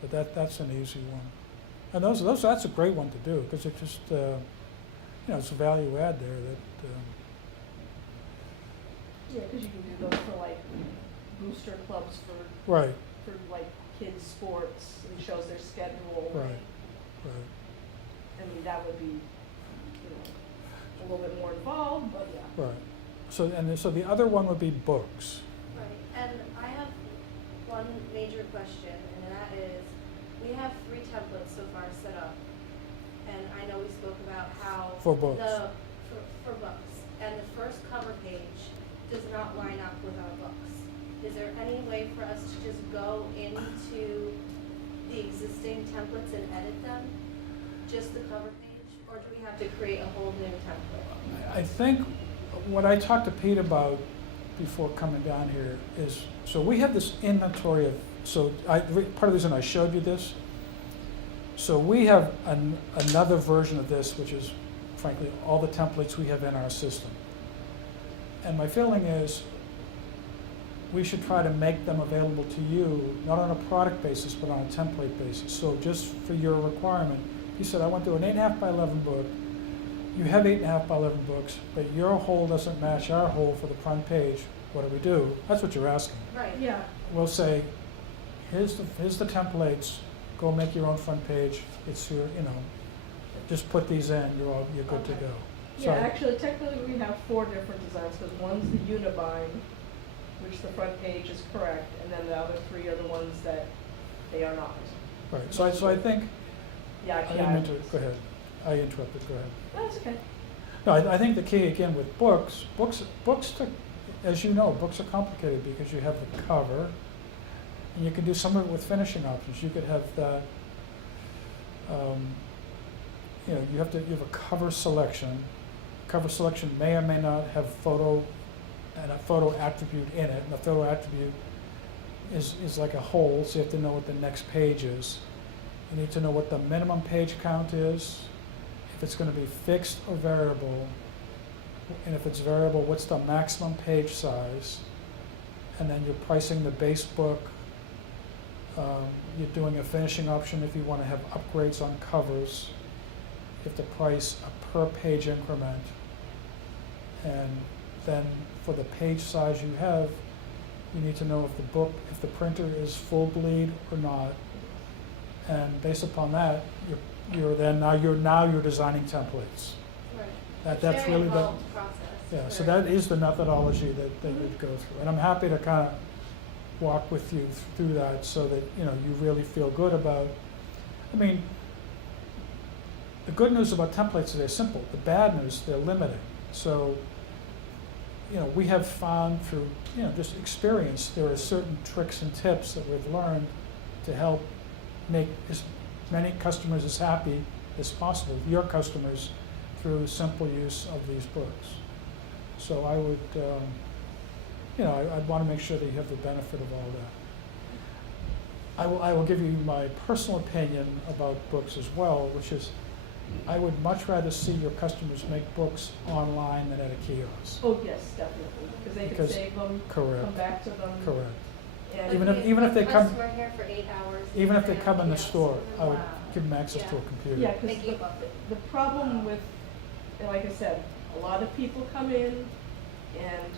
but that's an easy one. And that's a great one to do, because it just, it's a value add there that, Yeah, because you can do those for like booster clubs for right, like kids' sports and shows their schedule. right. I mean, that would be, a little bit more involved, but yeah. Right. So the other one would be books. Right, and I have one major question, and that is, we have 3 templates so far set up. And I know we spoke about how For books. For books, and the first cover page does not line up with our books. Is there any way for us to just go into the existing templates and edit them? Just the cover page, or do we have to create a whole new template? I think what I talked to Pete about before coming down here is, so we have this inventory of, part of the reason I showed you this, so we have another version of this, which is frankly all the templates we have in our system. And my feeling is we should try to make them available to you, not on a product basis, but on a template basis. So just for your requirement, he said, I went through an 8.5 by 11 book. You have 8.5 by 11 books, but your whole doesn't match our whole for the front page. What do we do? That's what you're asking. Right. Yeah, We'll say, here's the templates. Go make your own front page. It's your, just put these in. You're good to Okay. go. yeah, So- actually, technically, we have 4 different designs, because one's the unibind, which the front page is correct, and then the other 3 are the ones that they are not. Right. So I think. Yeah, I didn't mean to. Go ahead. I interrupted. Go ahead. That's okay. No, I think the key again with books, as you know, books are complicated because you have the cover, and you can do some of it with finishing options. You could have that, you have a cover selection. Cover selection may or may not have a photo attribute in it, and the photo attribute is like a whole, so you have to know what the next page is. You need to know what the minimum page count is, if it's going to be fixed or variable, and if it's variable, what's the maximum page size, and then you're pricing the base book. You're doing a finishing option if you want to have upgrades on covers. You have to price a per page increment, and then for the page size you have, you need to know if the printer is full bleed or not. And based upon that, you're designing templates. Right. That's Very really the, involved process. yeah, so for- that is the methodology that you'd go through. And I'm happy to kind of walk with you through that so that, you really feel good about, I mean, the good news about templates is they're simple. The bad news, they're limiting. So, we have found through, just experience, there are certain tricks and tips that we've learned to help make as many customers as happy as possible, your customers, through simple use of these books. So I would, I'd want to make sure that you have the benefit of all that. I will give you my personal opinion about books as well, which is I would much rather see your customers make books online than at a kiosk. Oh, yes, definitely, because they can Because- save them, Correct, come back to them. correct. And Even if they come- Customer here for 8 hours. Even if they and come in the kiosk. store, I would Wow. give them access to a Yeah. computer. Yeah, because They keep up. the problem with, and like I said, a lot of people come in and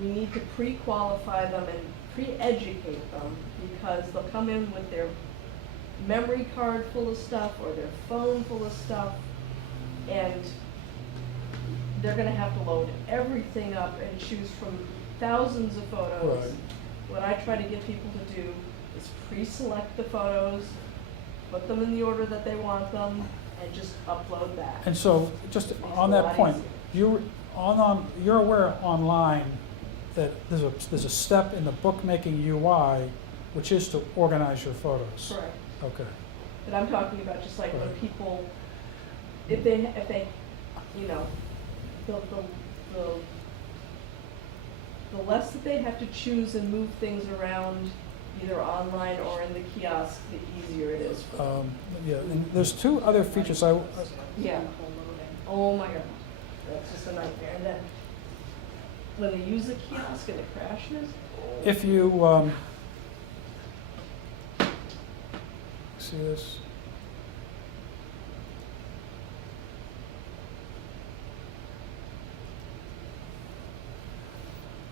we need to pre-qualify them and pre-educate them because they'll come in with their memory card full of stuff or their phone full of stuff, and they're gonna have to load everything up and choose from thousands of photos. Right. What I try to get people to do is pre-select the photos, put them in the order that they want them, and just upload that. And so, just Makes it on a that lot point, easier. you're aware online that there's a step in the bookmaking UI, which is to organize your photos. Correct. Okay. But I'm talking about just like when Right. people, if they, the less that they have to choose and move things around, either online or in the kiosk, the easier it is for them. Yeah, and there's two other features Yeah. Oh my God, that's just a nightmare. And then when they use the kiosk and it crashes, if you, see this?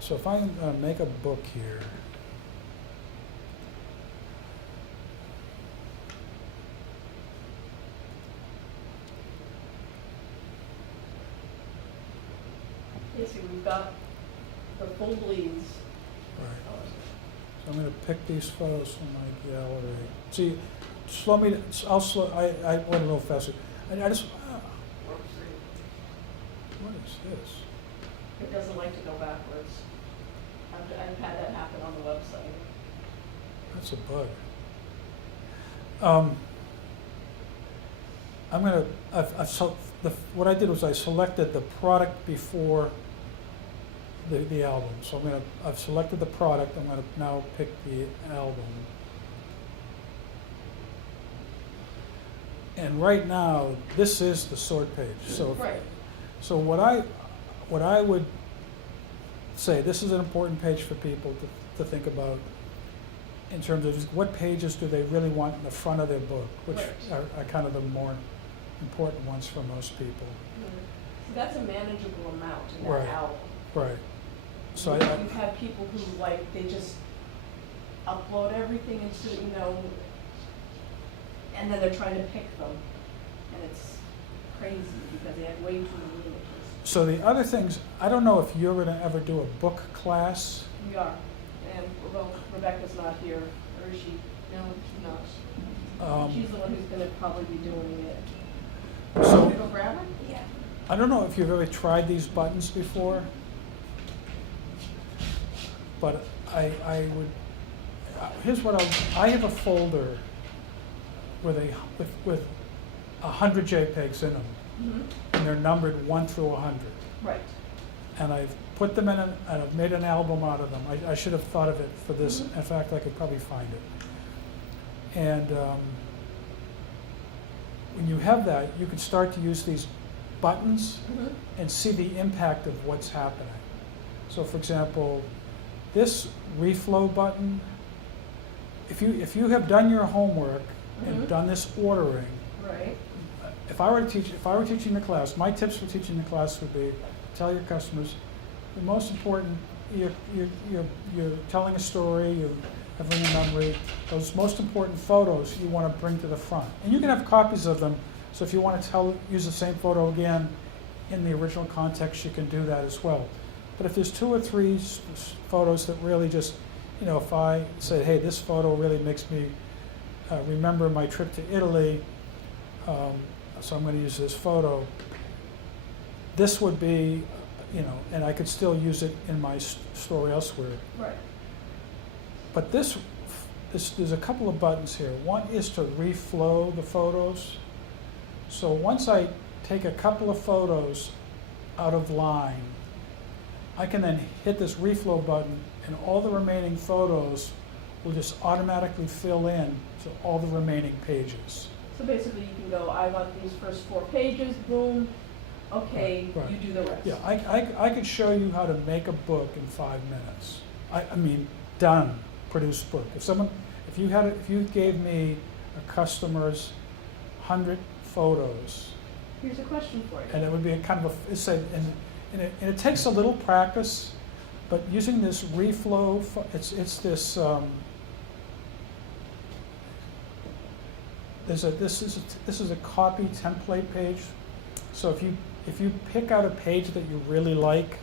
So if I make a book here, you see, we've got the full bleeds. right. So I'm going to pick these photos from my gallery. See, I went a little faster. I just, what is this? It doesn't like to go backwards. I've had that happen on the website. That's a bug. I'm gonna, what I did was I selected the product before the album. So I've selected the product, I'm gonna now pick the album. And right now, this is the sort page. So, Right. so what I would say, this is an important page for people to think about in terms of just what pages do they really want in the front of their book, which Right. are kind of the more important ones for most people. See, that's a manageable amount in Right. that album. Right. So You've had people who they just upload everything into, and then they're trying to pick them. And it's crazy because they have way too many images. so the other things, I don't know if you're gonna ever do a book class. We are, and well, Rebecca's not here, or is she? No, she's not. She's the one who's gonna probably be doing it. So Wanna go grab her? Yeah. I don't know if you've ever tried these buttons before, but I would, here's what I have a folder with 100 JPEGs in them, Mm-hmm. and they're numbered 1 through 100. Right. And I've put them in, and I've made an album out of them. I should have thought of it for this. Mhm. In fact, I could probably find it. And when you have that, you can start to use these buttons Mm-hmm. and see the impact of what's happening. So for example, this reflow button, if you have done your homework and Mhm. done this ordering, Right. if I were teaching the class, my tips for teaching the class would be, tell your customers, the most important, you're telling a story, you're having a memory. Those most important photos you want to bring to the front. And you can have copies of them, so if you want to use the same photo again in the original context, you can do that as well. But if there's 2 or 3 photos that really just, you know, if I say, hey, this photo really makes me remember my trip to Italy, so I'm going to use this photo, this would be, you know, and I could still use it in my story elsewhere. Right. But there's a couple of buttons here. One is to reflow the photos. So once I take a couple of photos out of line, I can then hit this reflow button and all the remaining photos will just automatically fill in to all the remaining pages. So basically, you can go, I want these first 4 pages, boom, okay, Right. you do the rest. Yeah, I could show you how to make a book in 5 minutes. I mean, done, produced book. If you gave me a customer's 100 photos, Here's a question for you. and it would be a kind of and it takes a little practice, but using this reflow, it's this. This is a copy template page. So if you pick out a page that you really like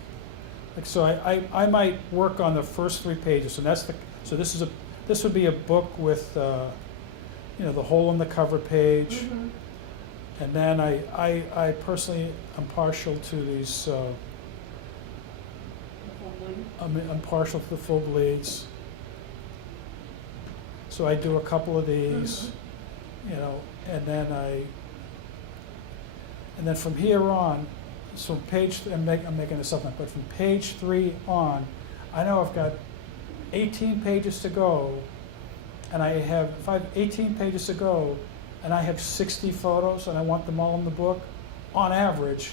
so I might work on the first 3 pages, and this would be a book with you know, the hole in the cover page. Mm-hmm. And then I personally am partial to these, I'm partial to the full bleeds. So I do a couple of these, you know, and then from here on, so I'm making this up, but from page 3 on, I know I've got 18 pages to go, and if I have 18 pages to go, and I have 60 photos and I want them all in the book, on average,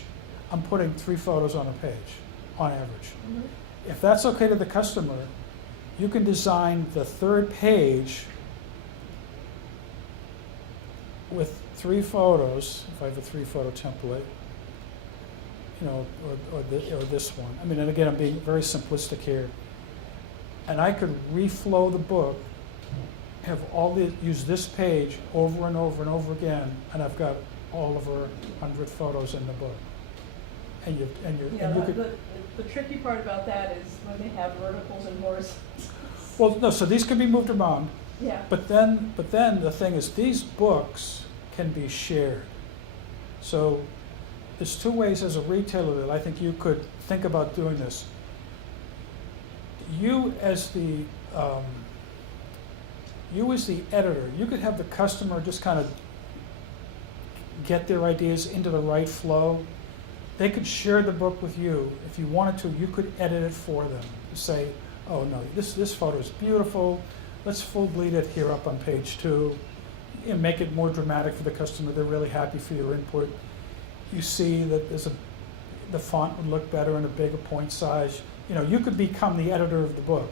I'm putting 3 photos on a page, on average. Mm-hmm. If that's okay to the customer, you can design the 3rd page with 3 photos, if I have a 3-photo template, you know, or this one. I mean, and again, I'm being very simplistic here. And I could reflow the book, use this page over and over and over again, and I've got all of her 100 photos in the book. And you could. The tricky part about that is when they have verticals and horizontals. Well, no. So these can be moved around. Yeah. But then the thing is, these books can be shared. So there's 2 ways as a retailer that I think you could think about doing this. You as the editor, you could have the customer just kind of get their ideas into the right flow. They could share the book with you. If you wanted to, you could edit it for them. Say, oh no, this photo is beautiful. Let's full bleed it here up on page 2. You know, make it more dramatic for the customer. They're really happy for your input. You see that the font would look better in a bigger point size. You know, you could become the editor of the book.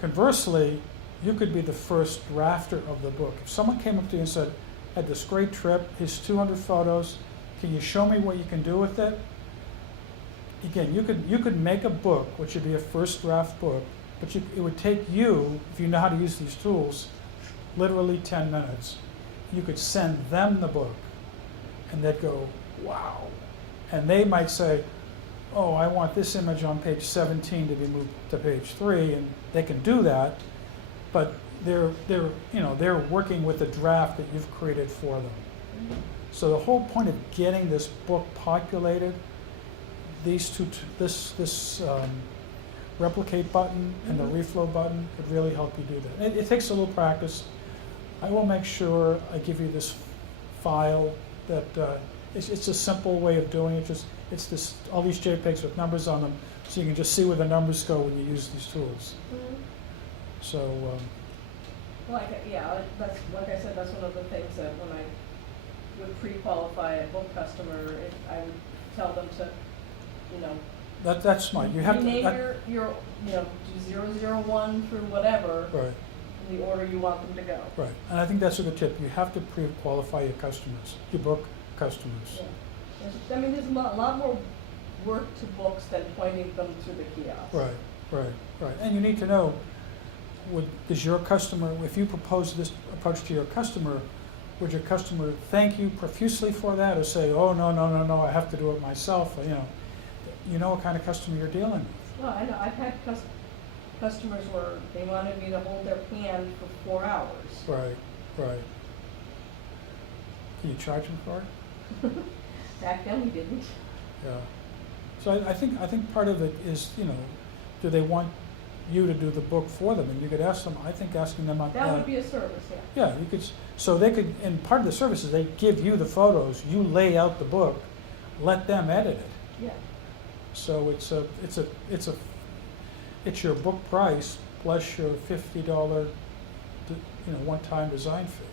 Conversely, you could be the first drafter of the book. If someone came up to you and said, had this great trip, here's 200 photos, can you show me what you can do with it? Again, you could make a book, which would be a first draft book, but it would take you, if you know how to use these tools, literally 10 minutes. You could send them the book, and they'd go, wow. And they might say, oh, I want this image on page 17 to be moved to page 3, and they can do that, but they're working with the draft that you've created for them. So the whole point of getting this book populated, this replicate button and the reflow button could really help you do that. It takes a little practice. I will make sure I give you this file that it's a simple way of doing it. It's all these JPEGs with numbers on them, so you can just see where the numbers go when you use these tools. Mm-hmm. So. That's like I said. That's one of the things that when I would pre-qualify a book customer, I would tell them to, you know. That's smart. You have rename to. your do 001 through whatever. Right. In the order you want them to go. Right, and I think that's a good tip. You have to pre-qualify your customers, your book customers. Yeah. There's a lot more work to books than pointing them to the kiosk. Right. And you need to know, does your customer, if you propose this approach to your customer, would your customer thank you profusely for that, or say, oh, no, I have to do it myself, you know what kind of customer you're dealing with. Well, I know, I've had customers where they wanted me to hold their pan for 4 hours. Right. Can you charge them for it? Back then we didn't. Yeah. So I think part of it is, do they want you to do the book for them? And you could ask them, I think asking them about That would be a service, yeah. Yeah, you could, so they could, and part of the service is they give you the photos, you lay out the book, let them edit it. Yeah. So it's your book price plus your $50, one-time design fee.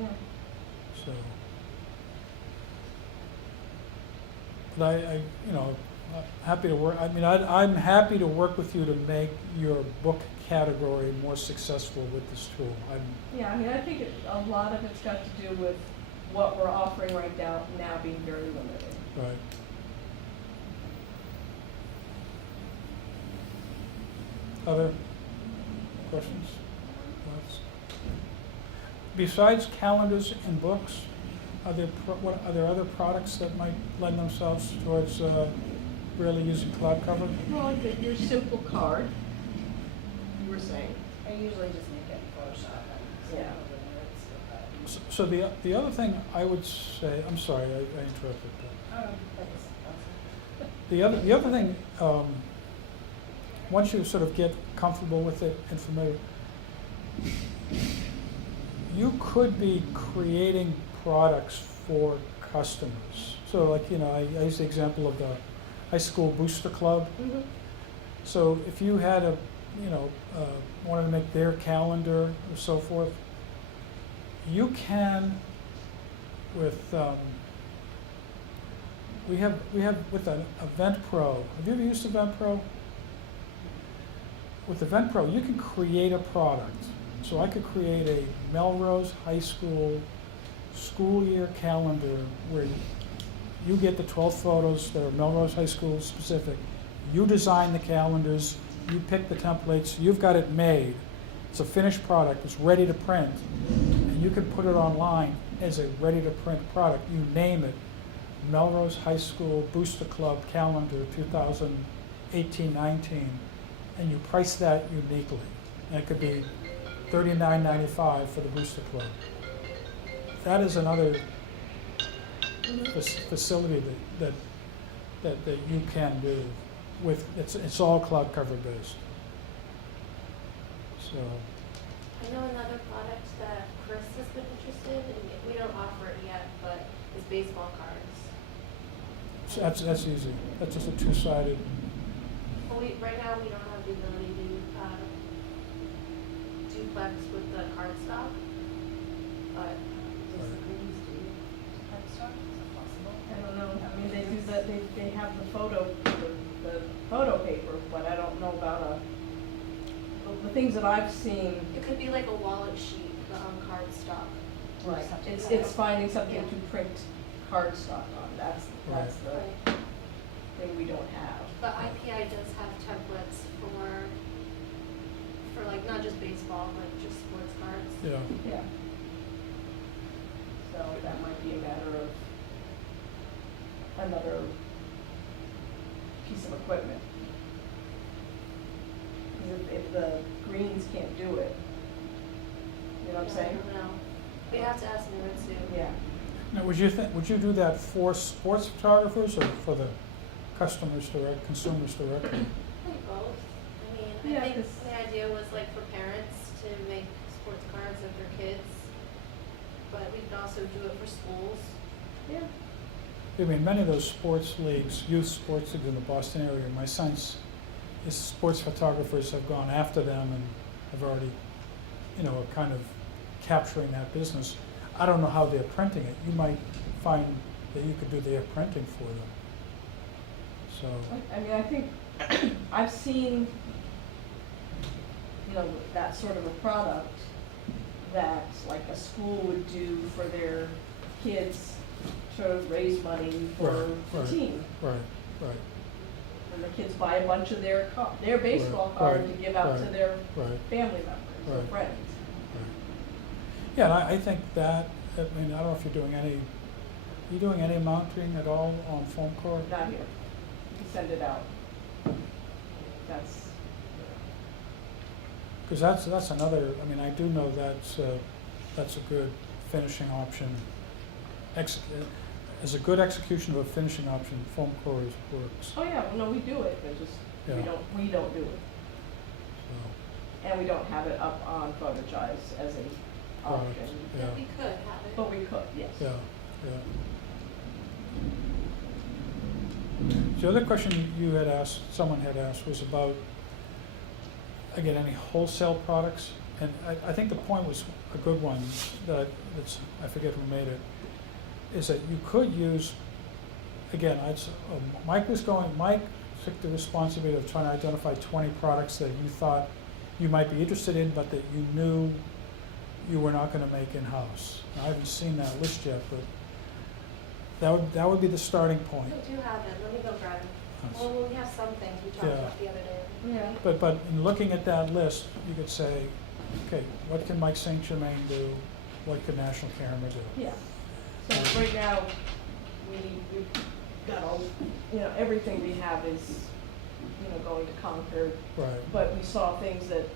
Yeah. So, but I'm happy to work. I mean, I'm happy to work with you to make your book category more successful with this tool. Yeah, I mean, I think a lot of it's got to do with what we're offering right now being very limited. Right. Other questions? Thoughts? Besides calendars and books, are there other products that might lend themselves towards really using cloud cover? Well, like your simple card, you were saying. I usually just make it in Photoshop and send Yeah. it over there. It's so So the other thing I would say, I'm sorry, I interrupted. But bad. That's the other thing, once you sort of get comfortable with it and familiar, you could be creating products for customers. So like, I use the example of the high school booster club. Mm-hmm. So if you had wanted to make their calendar or so forth, you can with, we have with an EventPro. Have you ever used EventPro? With EventPro, you can create a product. So I could create a Melrose High School school year calendar where you get the 12 photos that are Melrose High School specific. You design the calendars, you pick the templates, you've got it made. It's a finished product, it's ready to print. And you can put it online as a ready to print product. You name it, Melrose High School Booster Club Calendar 2018-19, and you price that uniquely. And it could be $39.95 for the Booster Club. That is another facility that you can do with, it's all cloud cover based. So, I know another product that Chris has been interested in, we don't offer it yet, but is baseball cards. so that's easy. That's just a two-sided. Well, right now we don't have the ability to duplex with the cardstock, but does the Greens do cardstock? Is it possible? I don't know, I mean, they do that, they have the photo paper, but I don't know about the things that I've seen. it could be like a wallet sheet, but on cardstock. Right, Something it's like that. finding something Yeah. to print cardstock on, that's the Right. thing we don't have. But IPI does have templates for like not just baseball, but just sports cards. Yeah. Yeah. So that might be a matter of another piece of equipment. Because if the Greens can't do it, you know what I'm Yeah, saying? I don't know. We have to ask Maritzu. Yeah. Now, would you do that for sports photographers or for the consumers directly? I think both. I mean, Yeah, I think 'cause- the idea was like for parents to make sports cards of their kids, but we could also do it for schools. Yeah. I mean, many of those sports leagues, youth sports leagues in the Boston area, my sense is sports photographers have gone after them and have already, are kind of capturing that business. I don't know how they're printing it. You might find that you could do their printing for them. So, I mean, I think I've seen, that sort of a product that like a school would do for their kids' to raise money for Right, the right. team. Right, right, And the kids buy a bunch of their baseball Right, card right, to give out to right, their right, family members or Right. friends. right. Yeah, and I think that, I mean, I don't know if you're doing any mounting at all on foam core? Not here. You can send it out. That's, Because that's another, I mean, I do know that's a good finishing option. As a good execution of a finishing option, foam core works. oh yeah, well, no, we do it, but just, Yeah. we don't do it. So, And we don't have it up on Photogize as an option. yeah, But we could have it. But we could, yes. yeah, yeah. The other question you had asked, someone had asked, was about, again, any wholesale products. And I think the point was a good one, I forget who made it, is that you could use, again, Mike took the responsibility of trying to identify 20 products that you thought you might be interested in, but that you knew you were not gonna make in-house. I haven't seen that list yet, but that would be the starting point. I do have it, let me go grab it. Yes. Well, we have some things we talked Yeah. about the other day. Yeah. But in looking at that list, you could say, okay, what can Mike St. Germain do? What can National Camera do? Yeah. So right now, we've got everything we have is, going to Concord, Right, but we saw things that,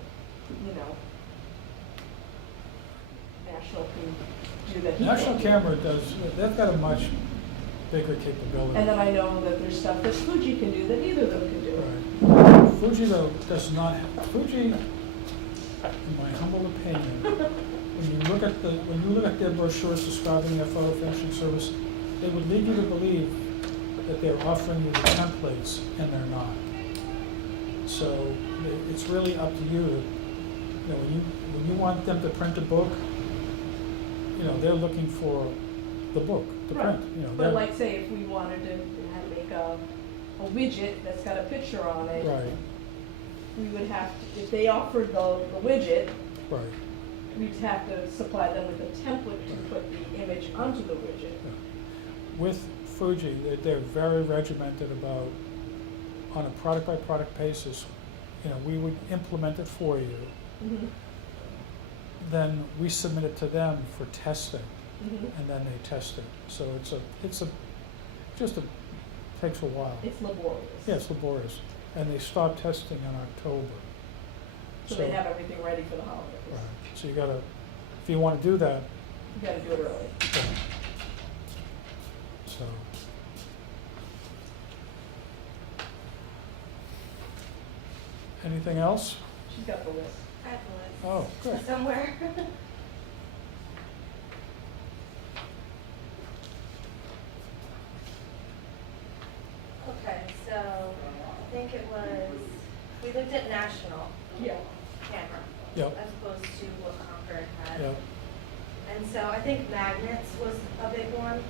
National can do that he National can't do. Camera they've got a much bigger capability. And then I know that there's stuff that Fuji can do that neither of them can do. Right. Fuji though does not, Fuji, in my humble opinion, when you look at their brochures describing their photo finishing service, they would lead you to believe that they're offering you the templates, and they're not. So it's really up to you to, when you want them to print a book, they're looking for the book to Right. print, But like, say, if we wanted to make a widget that's got a picture on it, Right, we would have to, if they offered the widget, right. we'd have to supply them with a template to put the image onto the widget. With Fuji, they're very regimented about, on a product-by-product basis, we would implement it for you, Mhm. then we submit it to them for testing, Mhm. and then they test it. So takes a while. It's laborious. Yeah, it's laborious. And they stop testing in October. So they have everything ready for the holidays. Right, so you gotta, if you wanna do that, You gotta do it early. yeah. So. Anything else? She's got the list. I have the list. Oh, good. Somewhere. Okay, so I think it was, we looked at National Yeah. Camera Yep, as opposed to what Concord had. yep, And so I think magnets was a big one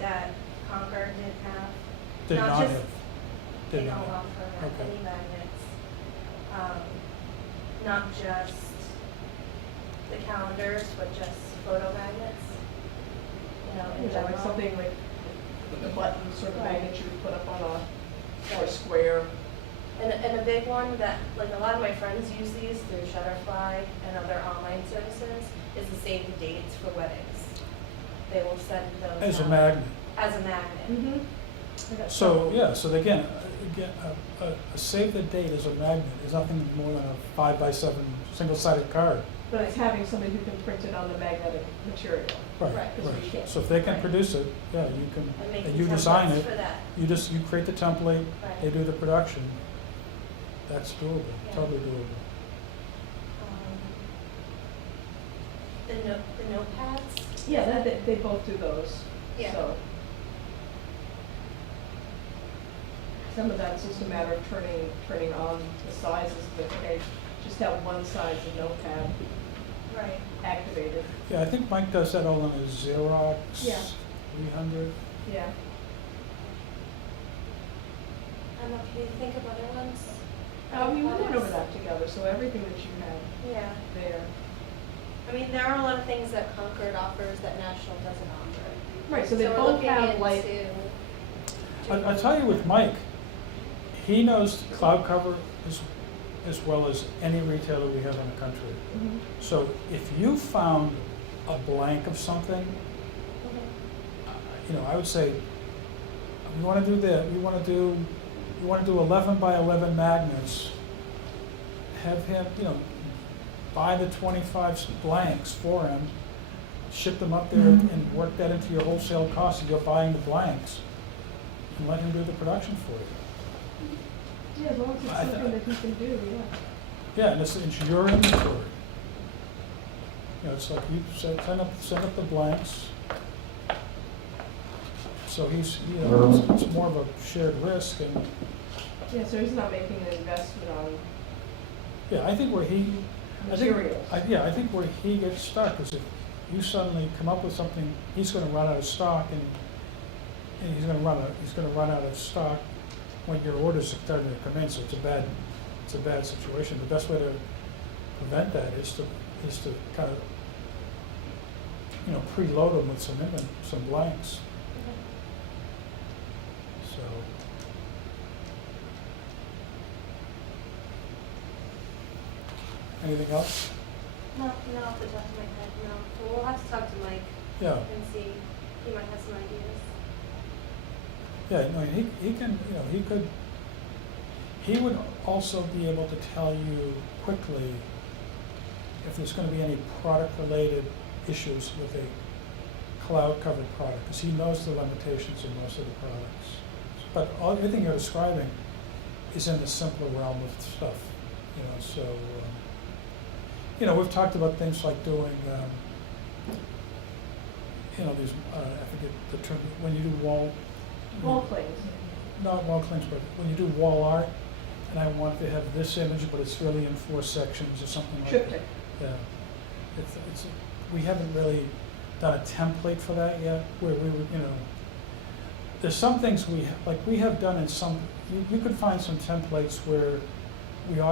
that Concord didn't have. did Not not just- have, They did don't not have. offer Okay. any magnets. Not just the calendars, but just photo magnets. In Yeah, like general. something like the buttons sort of Right. magnet you would put up on a Right. square. And a big one that, like a lot of my friends use these through Shutterfly and other online services, is to save the dates for weddings. They will send those As a out magnet. As a magnet. Mm-hmm. So, yeah, so again, a save the date as a magnet is nothing more than a 5x7 single-sided card. But it's having somebody who can print it on the magnetic material. Right, Right, 'cause we can't. So if they can Right. produce it, yeah, you can, And make and the you design templates it, for that. you create the template, they Right. do the production. That's doable, Yeah. totally doable. The notepads? Yeah, they both do those. Yeah. So. Some of that's just a matter of turning on the sizes, but okay, just have one size of notepad Right. activated. Yeah, I think Mike does that all on his Xerox Yeah. 300. Yeah. Can you think of other ones? We went over that together, so everything that you had Yeah. there. I mean, there are a lot of things that Concord offers that National doesn't offer. Right, so they we're both looking have like, into I'll tell you with Mike, he knows cloud cover as well as any retailer we have in the country. Mhm. So if you found a blank of something, I would say, we wanna do that, we wanna do 11 by 11 magnets. Have him, buy the 25 blanks for him, ship them up there and work that into your wholesale cost, and you're buying the blanks, and let him do the production for you. yeah, as long as it's I- something that he can do, yeah. Yeah, and it's your inventory. It's like you send up the blanks. So it's more of a shared risk, and, Yeah, so he's not making an investment on yeah, I think where he, materials. I think where he gets stuck is if you suddenly come up with something, he's gonna run out of stock, and he's gonna run out of stock when your orders are starting to come in, so it's a bad situation. The best way to prevent that is to kind of, preload them with some blanks. So, anything else? No, not off the top of my head, no. But we'll have to talk to Mike Yeah, and see, he might have some ideas. yeah, no, he can, he would also be able to tell you quickly if there's gonna be any product-related issues with a cloud-covered product, because he knows the limitations of most of the products. But everything you're describing is in the simpler realm of stuff, so, we've talked about things like doing, these, I forget the term, when you do wall Claims. not wall claims, but when you do wall art, and I want to have this image, but it's really in 4 sections or something like that. Triptych. Yeah. We haven't really done a template for that yet, where we would, there's some things we have done in some, you could find some templates where you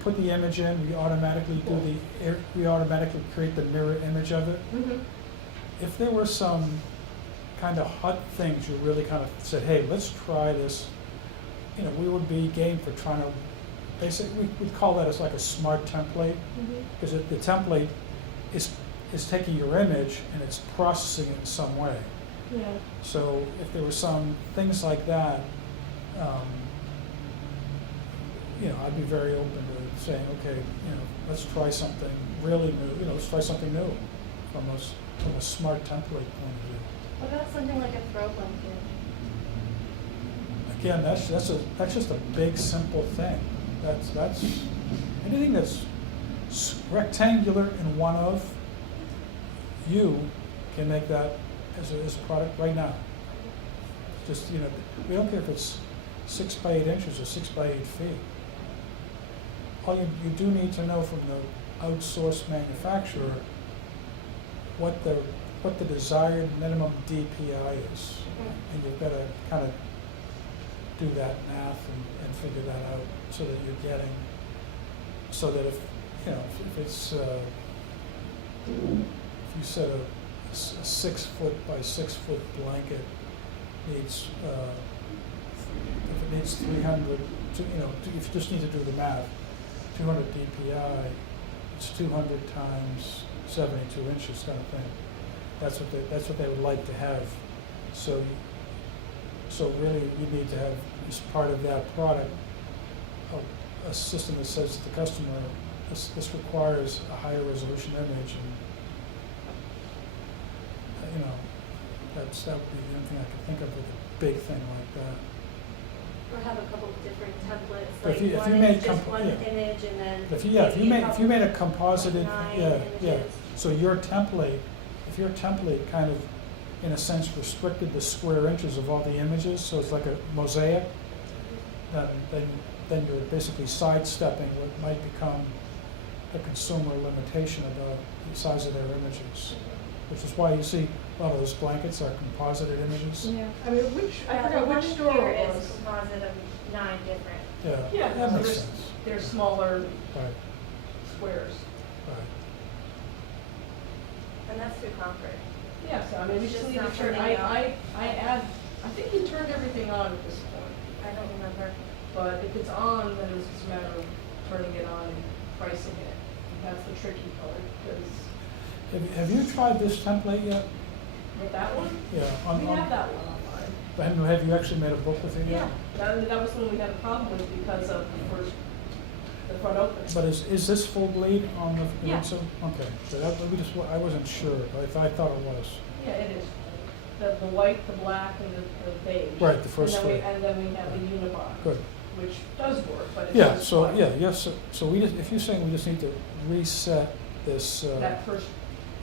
put the image in, we automatically create the mirror image of it. Mm-hmm. If there were some kind of hot things you really kind of said, hey, let's try this, we would be game for trying to, basically, we'd call that as like a smart template, Mm-hmm. because the template is taking your image and it's processing it in some way. Yeah. So if there were some things like that, I'd be very open to saying, okay, let's try something really new, let's try something new from a smart template point of view. What about something like a throw blanket? Again, that's just a big, simple thing. That's anything that's rectangular and one of, you can make that as a product right now. Just, we don't care if it's 6 by 8 inches or 6 by 8 feet. All you do need to know from the outsourced manufacturer what the desired minimum DPI is. And you've got to kind of do that math and figure that out so that you're getting, so that if it's, if you said a 6 foot by 6 foot blanket needs, if it needs 300, if you just need to do the math, 200 DPI, it's 200 times 72 inches kind of thing. That's what they would like to have. So really, you need to have, as part of that product, a system that says to the customer, this requires a higher resolution image, and that would be the only thing I could think of with a big thing like that. Or have a couple of different templates, But like if you one made is just one yeah. image and then If you maybe made a couple, composited, like 9 yeah. images. So if your template kind of, in a sense, restricted the square inches of all the images, so it's like a mosaic, then you're basically sidestepping what might become a consumer limitation about the size of their images, which is why you see a lot of those blankets are composited images. Yeah, I mean, I Yeah, forgot the which one store here it is was. composite of 9 different. Yeah, Yeah, that so makes there's- sense. They're smaller Right, squares. right. And that's through Concord. Yes, I mean, we It's just just need to not turn, turning on. I think you turned everything on at this point. I don't remember. But if it's on, then it's just a matter of turning it on and pricing it. That's the tricky part, because Have you tried this template yet? with that one, Yeah. we have that one online. But have you actually made a book with it yet? That was one we had a problem with because of the front opening. But is this full bleed on the Yeah. inside? Okay, so that, I wasn't sure, but I thought it was. Yeah, it is. The white, the black, and the beige. Right, the first And then we, three. and then we have the unibond, Good. which does work, but it's Yeah, just so, white. yes, so we just, if you're saying we just need to reset this, That first,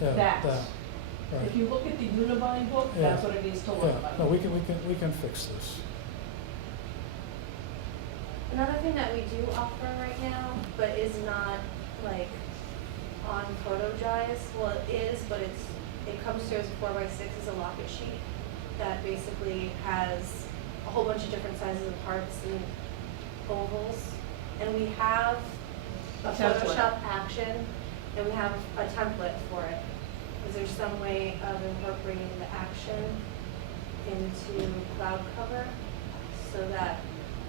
yeah, that. right. If you look at the unibond book, Yeah. that's what it needs to look Yeah, like. no, we can fix this. Another thing that we do offer right now, but is not like on PhotoJize, well, it is, but it comes through as a 4x6 as a locket sheet that basically has a whole bunch of different sizes of hearts and ovals. And we have a Template. Photoshop action, and we have a template for it. Is there some way of incorporating the action into cloud cover so that,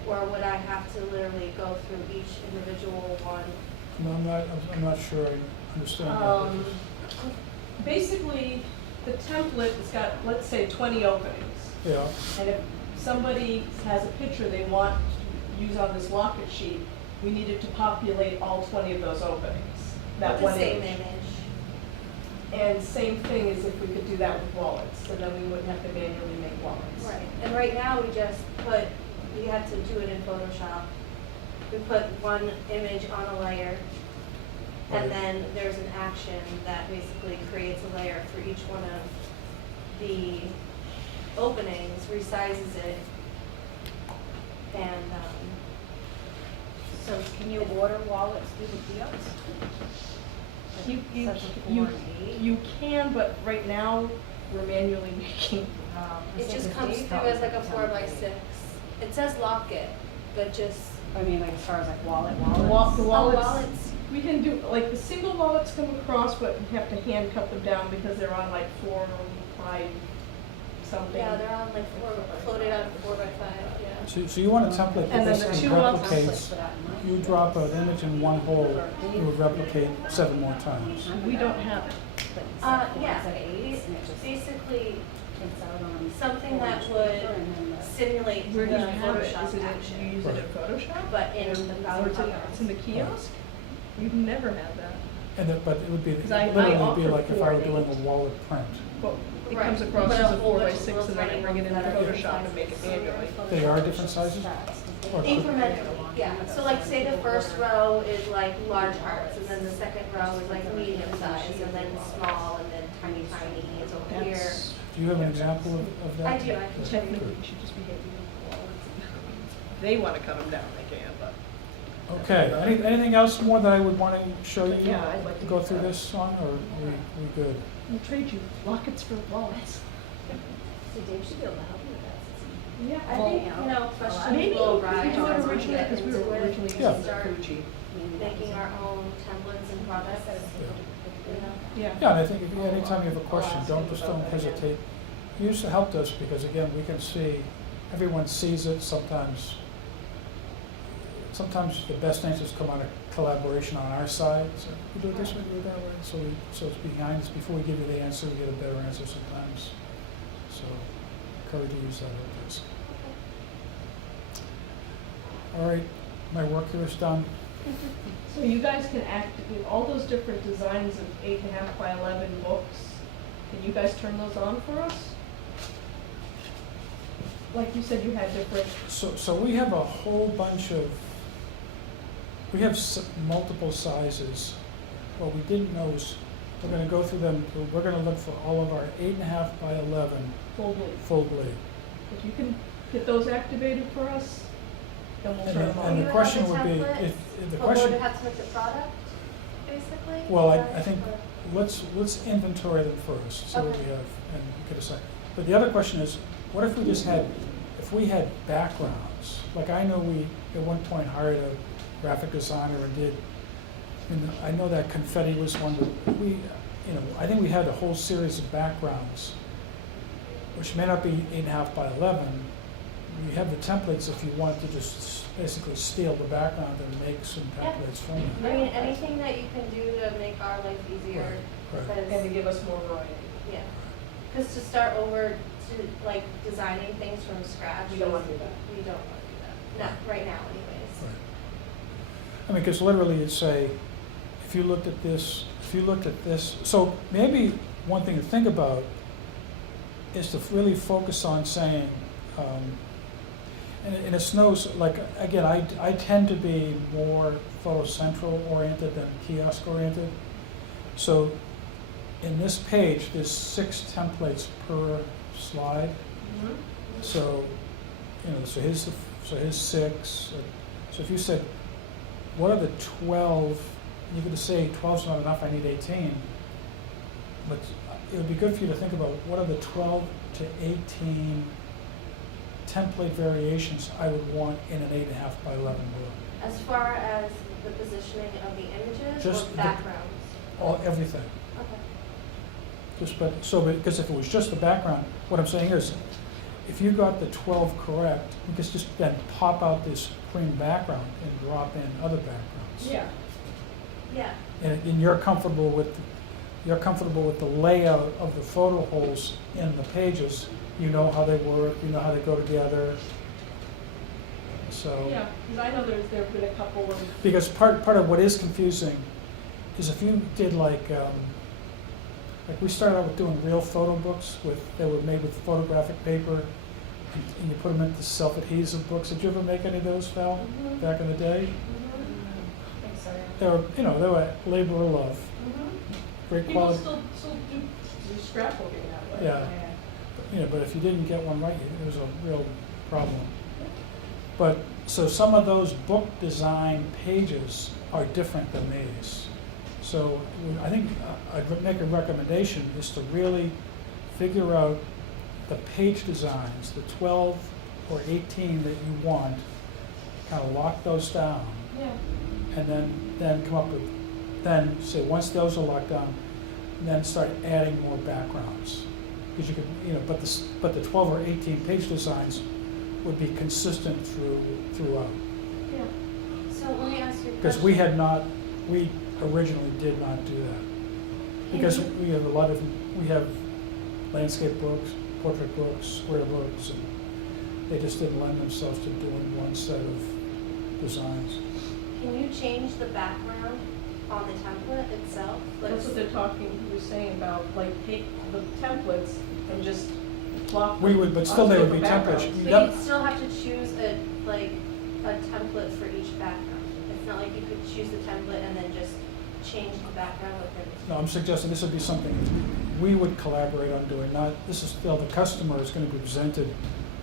or would I have to literally go through each individual one? No, I'm not sure I understand that. Basically, the template has got, let's say, 20 openings. Yeah, And if somebody has a picture they want to use on this locket sheet, we needed to populate all 20 of those openings. That With the one same image. image. And same thing as if we could do that with wallets, so then we wouldn't have to manually make wallets. Right, and right now we just put, we had to do it in Photoshop. We put one image on a layer, Right. and then there's an action that basically creates a layer for each one of the openings, resizes it, and, So can you order wallets through the kiosks? You can, but right now, we're manually making. it just comes through as like a 4x6. It says lock it, but just, I mean, like as far as like The wallets? wallets. We can do, like, the single wallets come across, but we have to hand cut them down because they're on like 4 by something. Yeah, they're on like floated on 4x5, yeah. so you want a template that And then the basically two others- replicates, you drop an image in one hole, you would replicate 7 more times. We don't have it. Yeah, basically something that would simulate the Where do you have it? Is Photoshop it, you action, use it in Photoshop? but in the Or cloud it's in, cover. it's in the kiosk? We've never had that. But it would be, 'Cause I literally be offer like if I were 4 doing a wallet print. But it Right. comes across But as a a whole 4 by bunch of 6 little and then I tiny bring it ones into that are Photoshop different and make it sizes. manually. They are different sizes? Or could- Incrementally, yeah. So like say the first row is like large hearts, and then the second row is like medium size, and then small, and then tiny is over here. That's Do you have an example of that? I do, I can Good, check. technically, good. you should just be hitting the wallets. They want to cut them down, they can, but. Okay, anything else more that I would want to show you? Yeah, I'd like to Go do through that. this on, or we good? We'll trade you lockets for wallets. So Dave should be able to help you with that. Yeah, I Well, think, yeah. you know, questions Maybe will we arise could do it as we originally, get because we were into it. originally Yeah. using the Start Fuji. making our own templates and products, you know. Yeah. Yeah, and I think if you, anytime you have a question, don't hesitate. Use the help desk, because again, we can see, everyone sees it, sometimes the best answers come out of collaboration on our side, so we do it this way, do it that way, so it's behind us, before we give you the answer, we get a better answer sometimes. So, encourage you to use that help desk. All right, my work here is done. So you guys can with all those different designs of 8.5 by 11 books, can you guys turn those on for us? Like you said, you had different, So we have a whole bunch of, we have multiple sizes. What we didn't know is, we're gonna go through them, we're gonna look for all of our 8.5 by 11 full bleed. full bleed. If you can get those activated for us, then we'll And turn then- them and Do the you on. have question the would be, template? if the But question, would it have to make the product, basically? well, Is that I think, or- let's inventory them first, see what we Okay. have, and we could decide. But the other question is, what if we just had, if we had backgrounds? Like, I know we, at one point, hired a graphic designer and did, and I know that confetti was one, but we, I think we had a whole series of backgrounds, which may not be 8.5 by 11. We have the templates if you want to just basically steal the background and make some Yeah. templates from it. I mean, anything that you can do to make our life easier, Right. And to because, give us more variety. yeah. Because to start over, to like designing things from scratch. We don't is- wanna do that. We don't wanna do that, not right now anyways. Right. I mean, because literally you'd say, if you looked at this, so maybe one thing to think about is to really focus on saying, and it's like, again, I tend to be more Photo Central oriented than kiosk oriented. So in this page, there's 6 templates per slide. Mhm. So, so here's 6. So if you said, what are the 12, you're gonna say 12's not enough, I need 18. But it would be good for you to think about what are the 12 to 18 template variations I would want in an 8.5 by 11 book. As far as the positioning of the images Just or the- backgrounds? Everything. Okay. Because if it was just the background, what I'm saying is, if you got the 12 correct, you could just then pop out this cream background and drop in other backgrounds. Yeah. Yeah, And you're comfortable with the layout of the photo holes in the pages. You know how they work, you know how they go together. So, Yeah, because I know there've been a couple of, because part of what is confusing is if you did like we started out with doing real photo books they were made with photographic paper and you put them into self-adhesive books. Did you ever make any of those, Val, Mhm. back in the day? Thanks, sorry. They were labor of love, great people quality. still do scrapbooking that way. Yeah. But if you didn't get one right, it was a real problem. But, so some of those book design pages are different than these. So I think I'd make a recommendation is to really figure out the page designs, the 12 or 18 that you want, kind of lock those down, Yeah. and then come up with, then say, once those are locked down, then start adding more backgrounds. Because you could, but the 12 or 18 page designs would be consistent throughout. Yeah. so let me ask you a question. Because we originally did not do that. Because we have landscape books, portrait books, square books, and they just didn't lend themselves to doing one set of designs. Can you change the background on the template itself? Like, That's what he was saying about, like, take the templates and just plop We them would, but still they onto would be different templates. backgrounds. But Yep. you'd still have to choose a template for each background. It's not like you could choose the template and then just change the background within. No, I'm suggesting this would be something we would collaborate on doing, this is still, the customer is going to be presented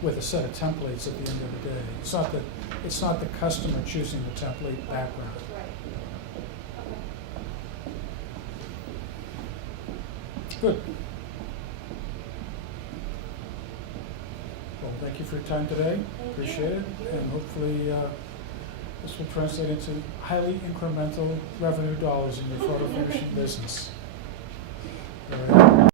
with a set of templates at the end of the day. It's not the customer choosing the template background. Right. Okay. Good. Well, thank you for your time today. Thank Appreciate you. it. And hopefully, this will translate into highly incremental revenue dollars in your photo finishing business. All right.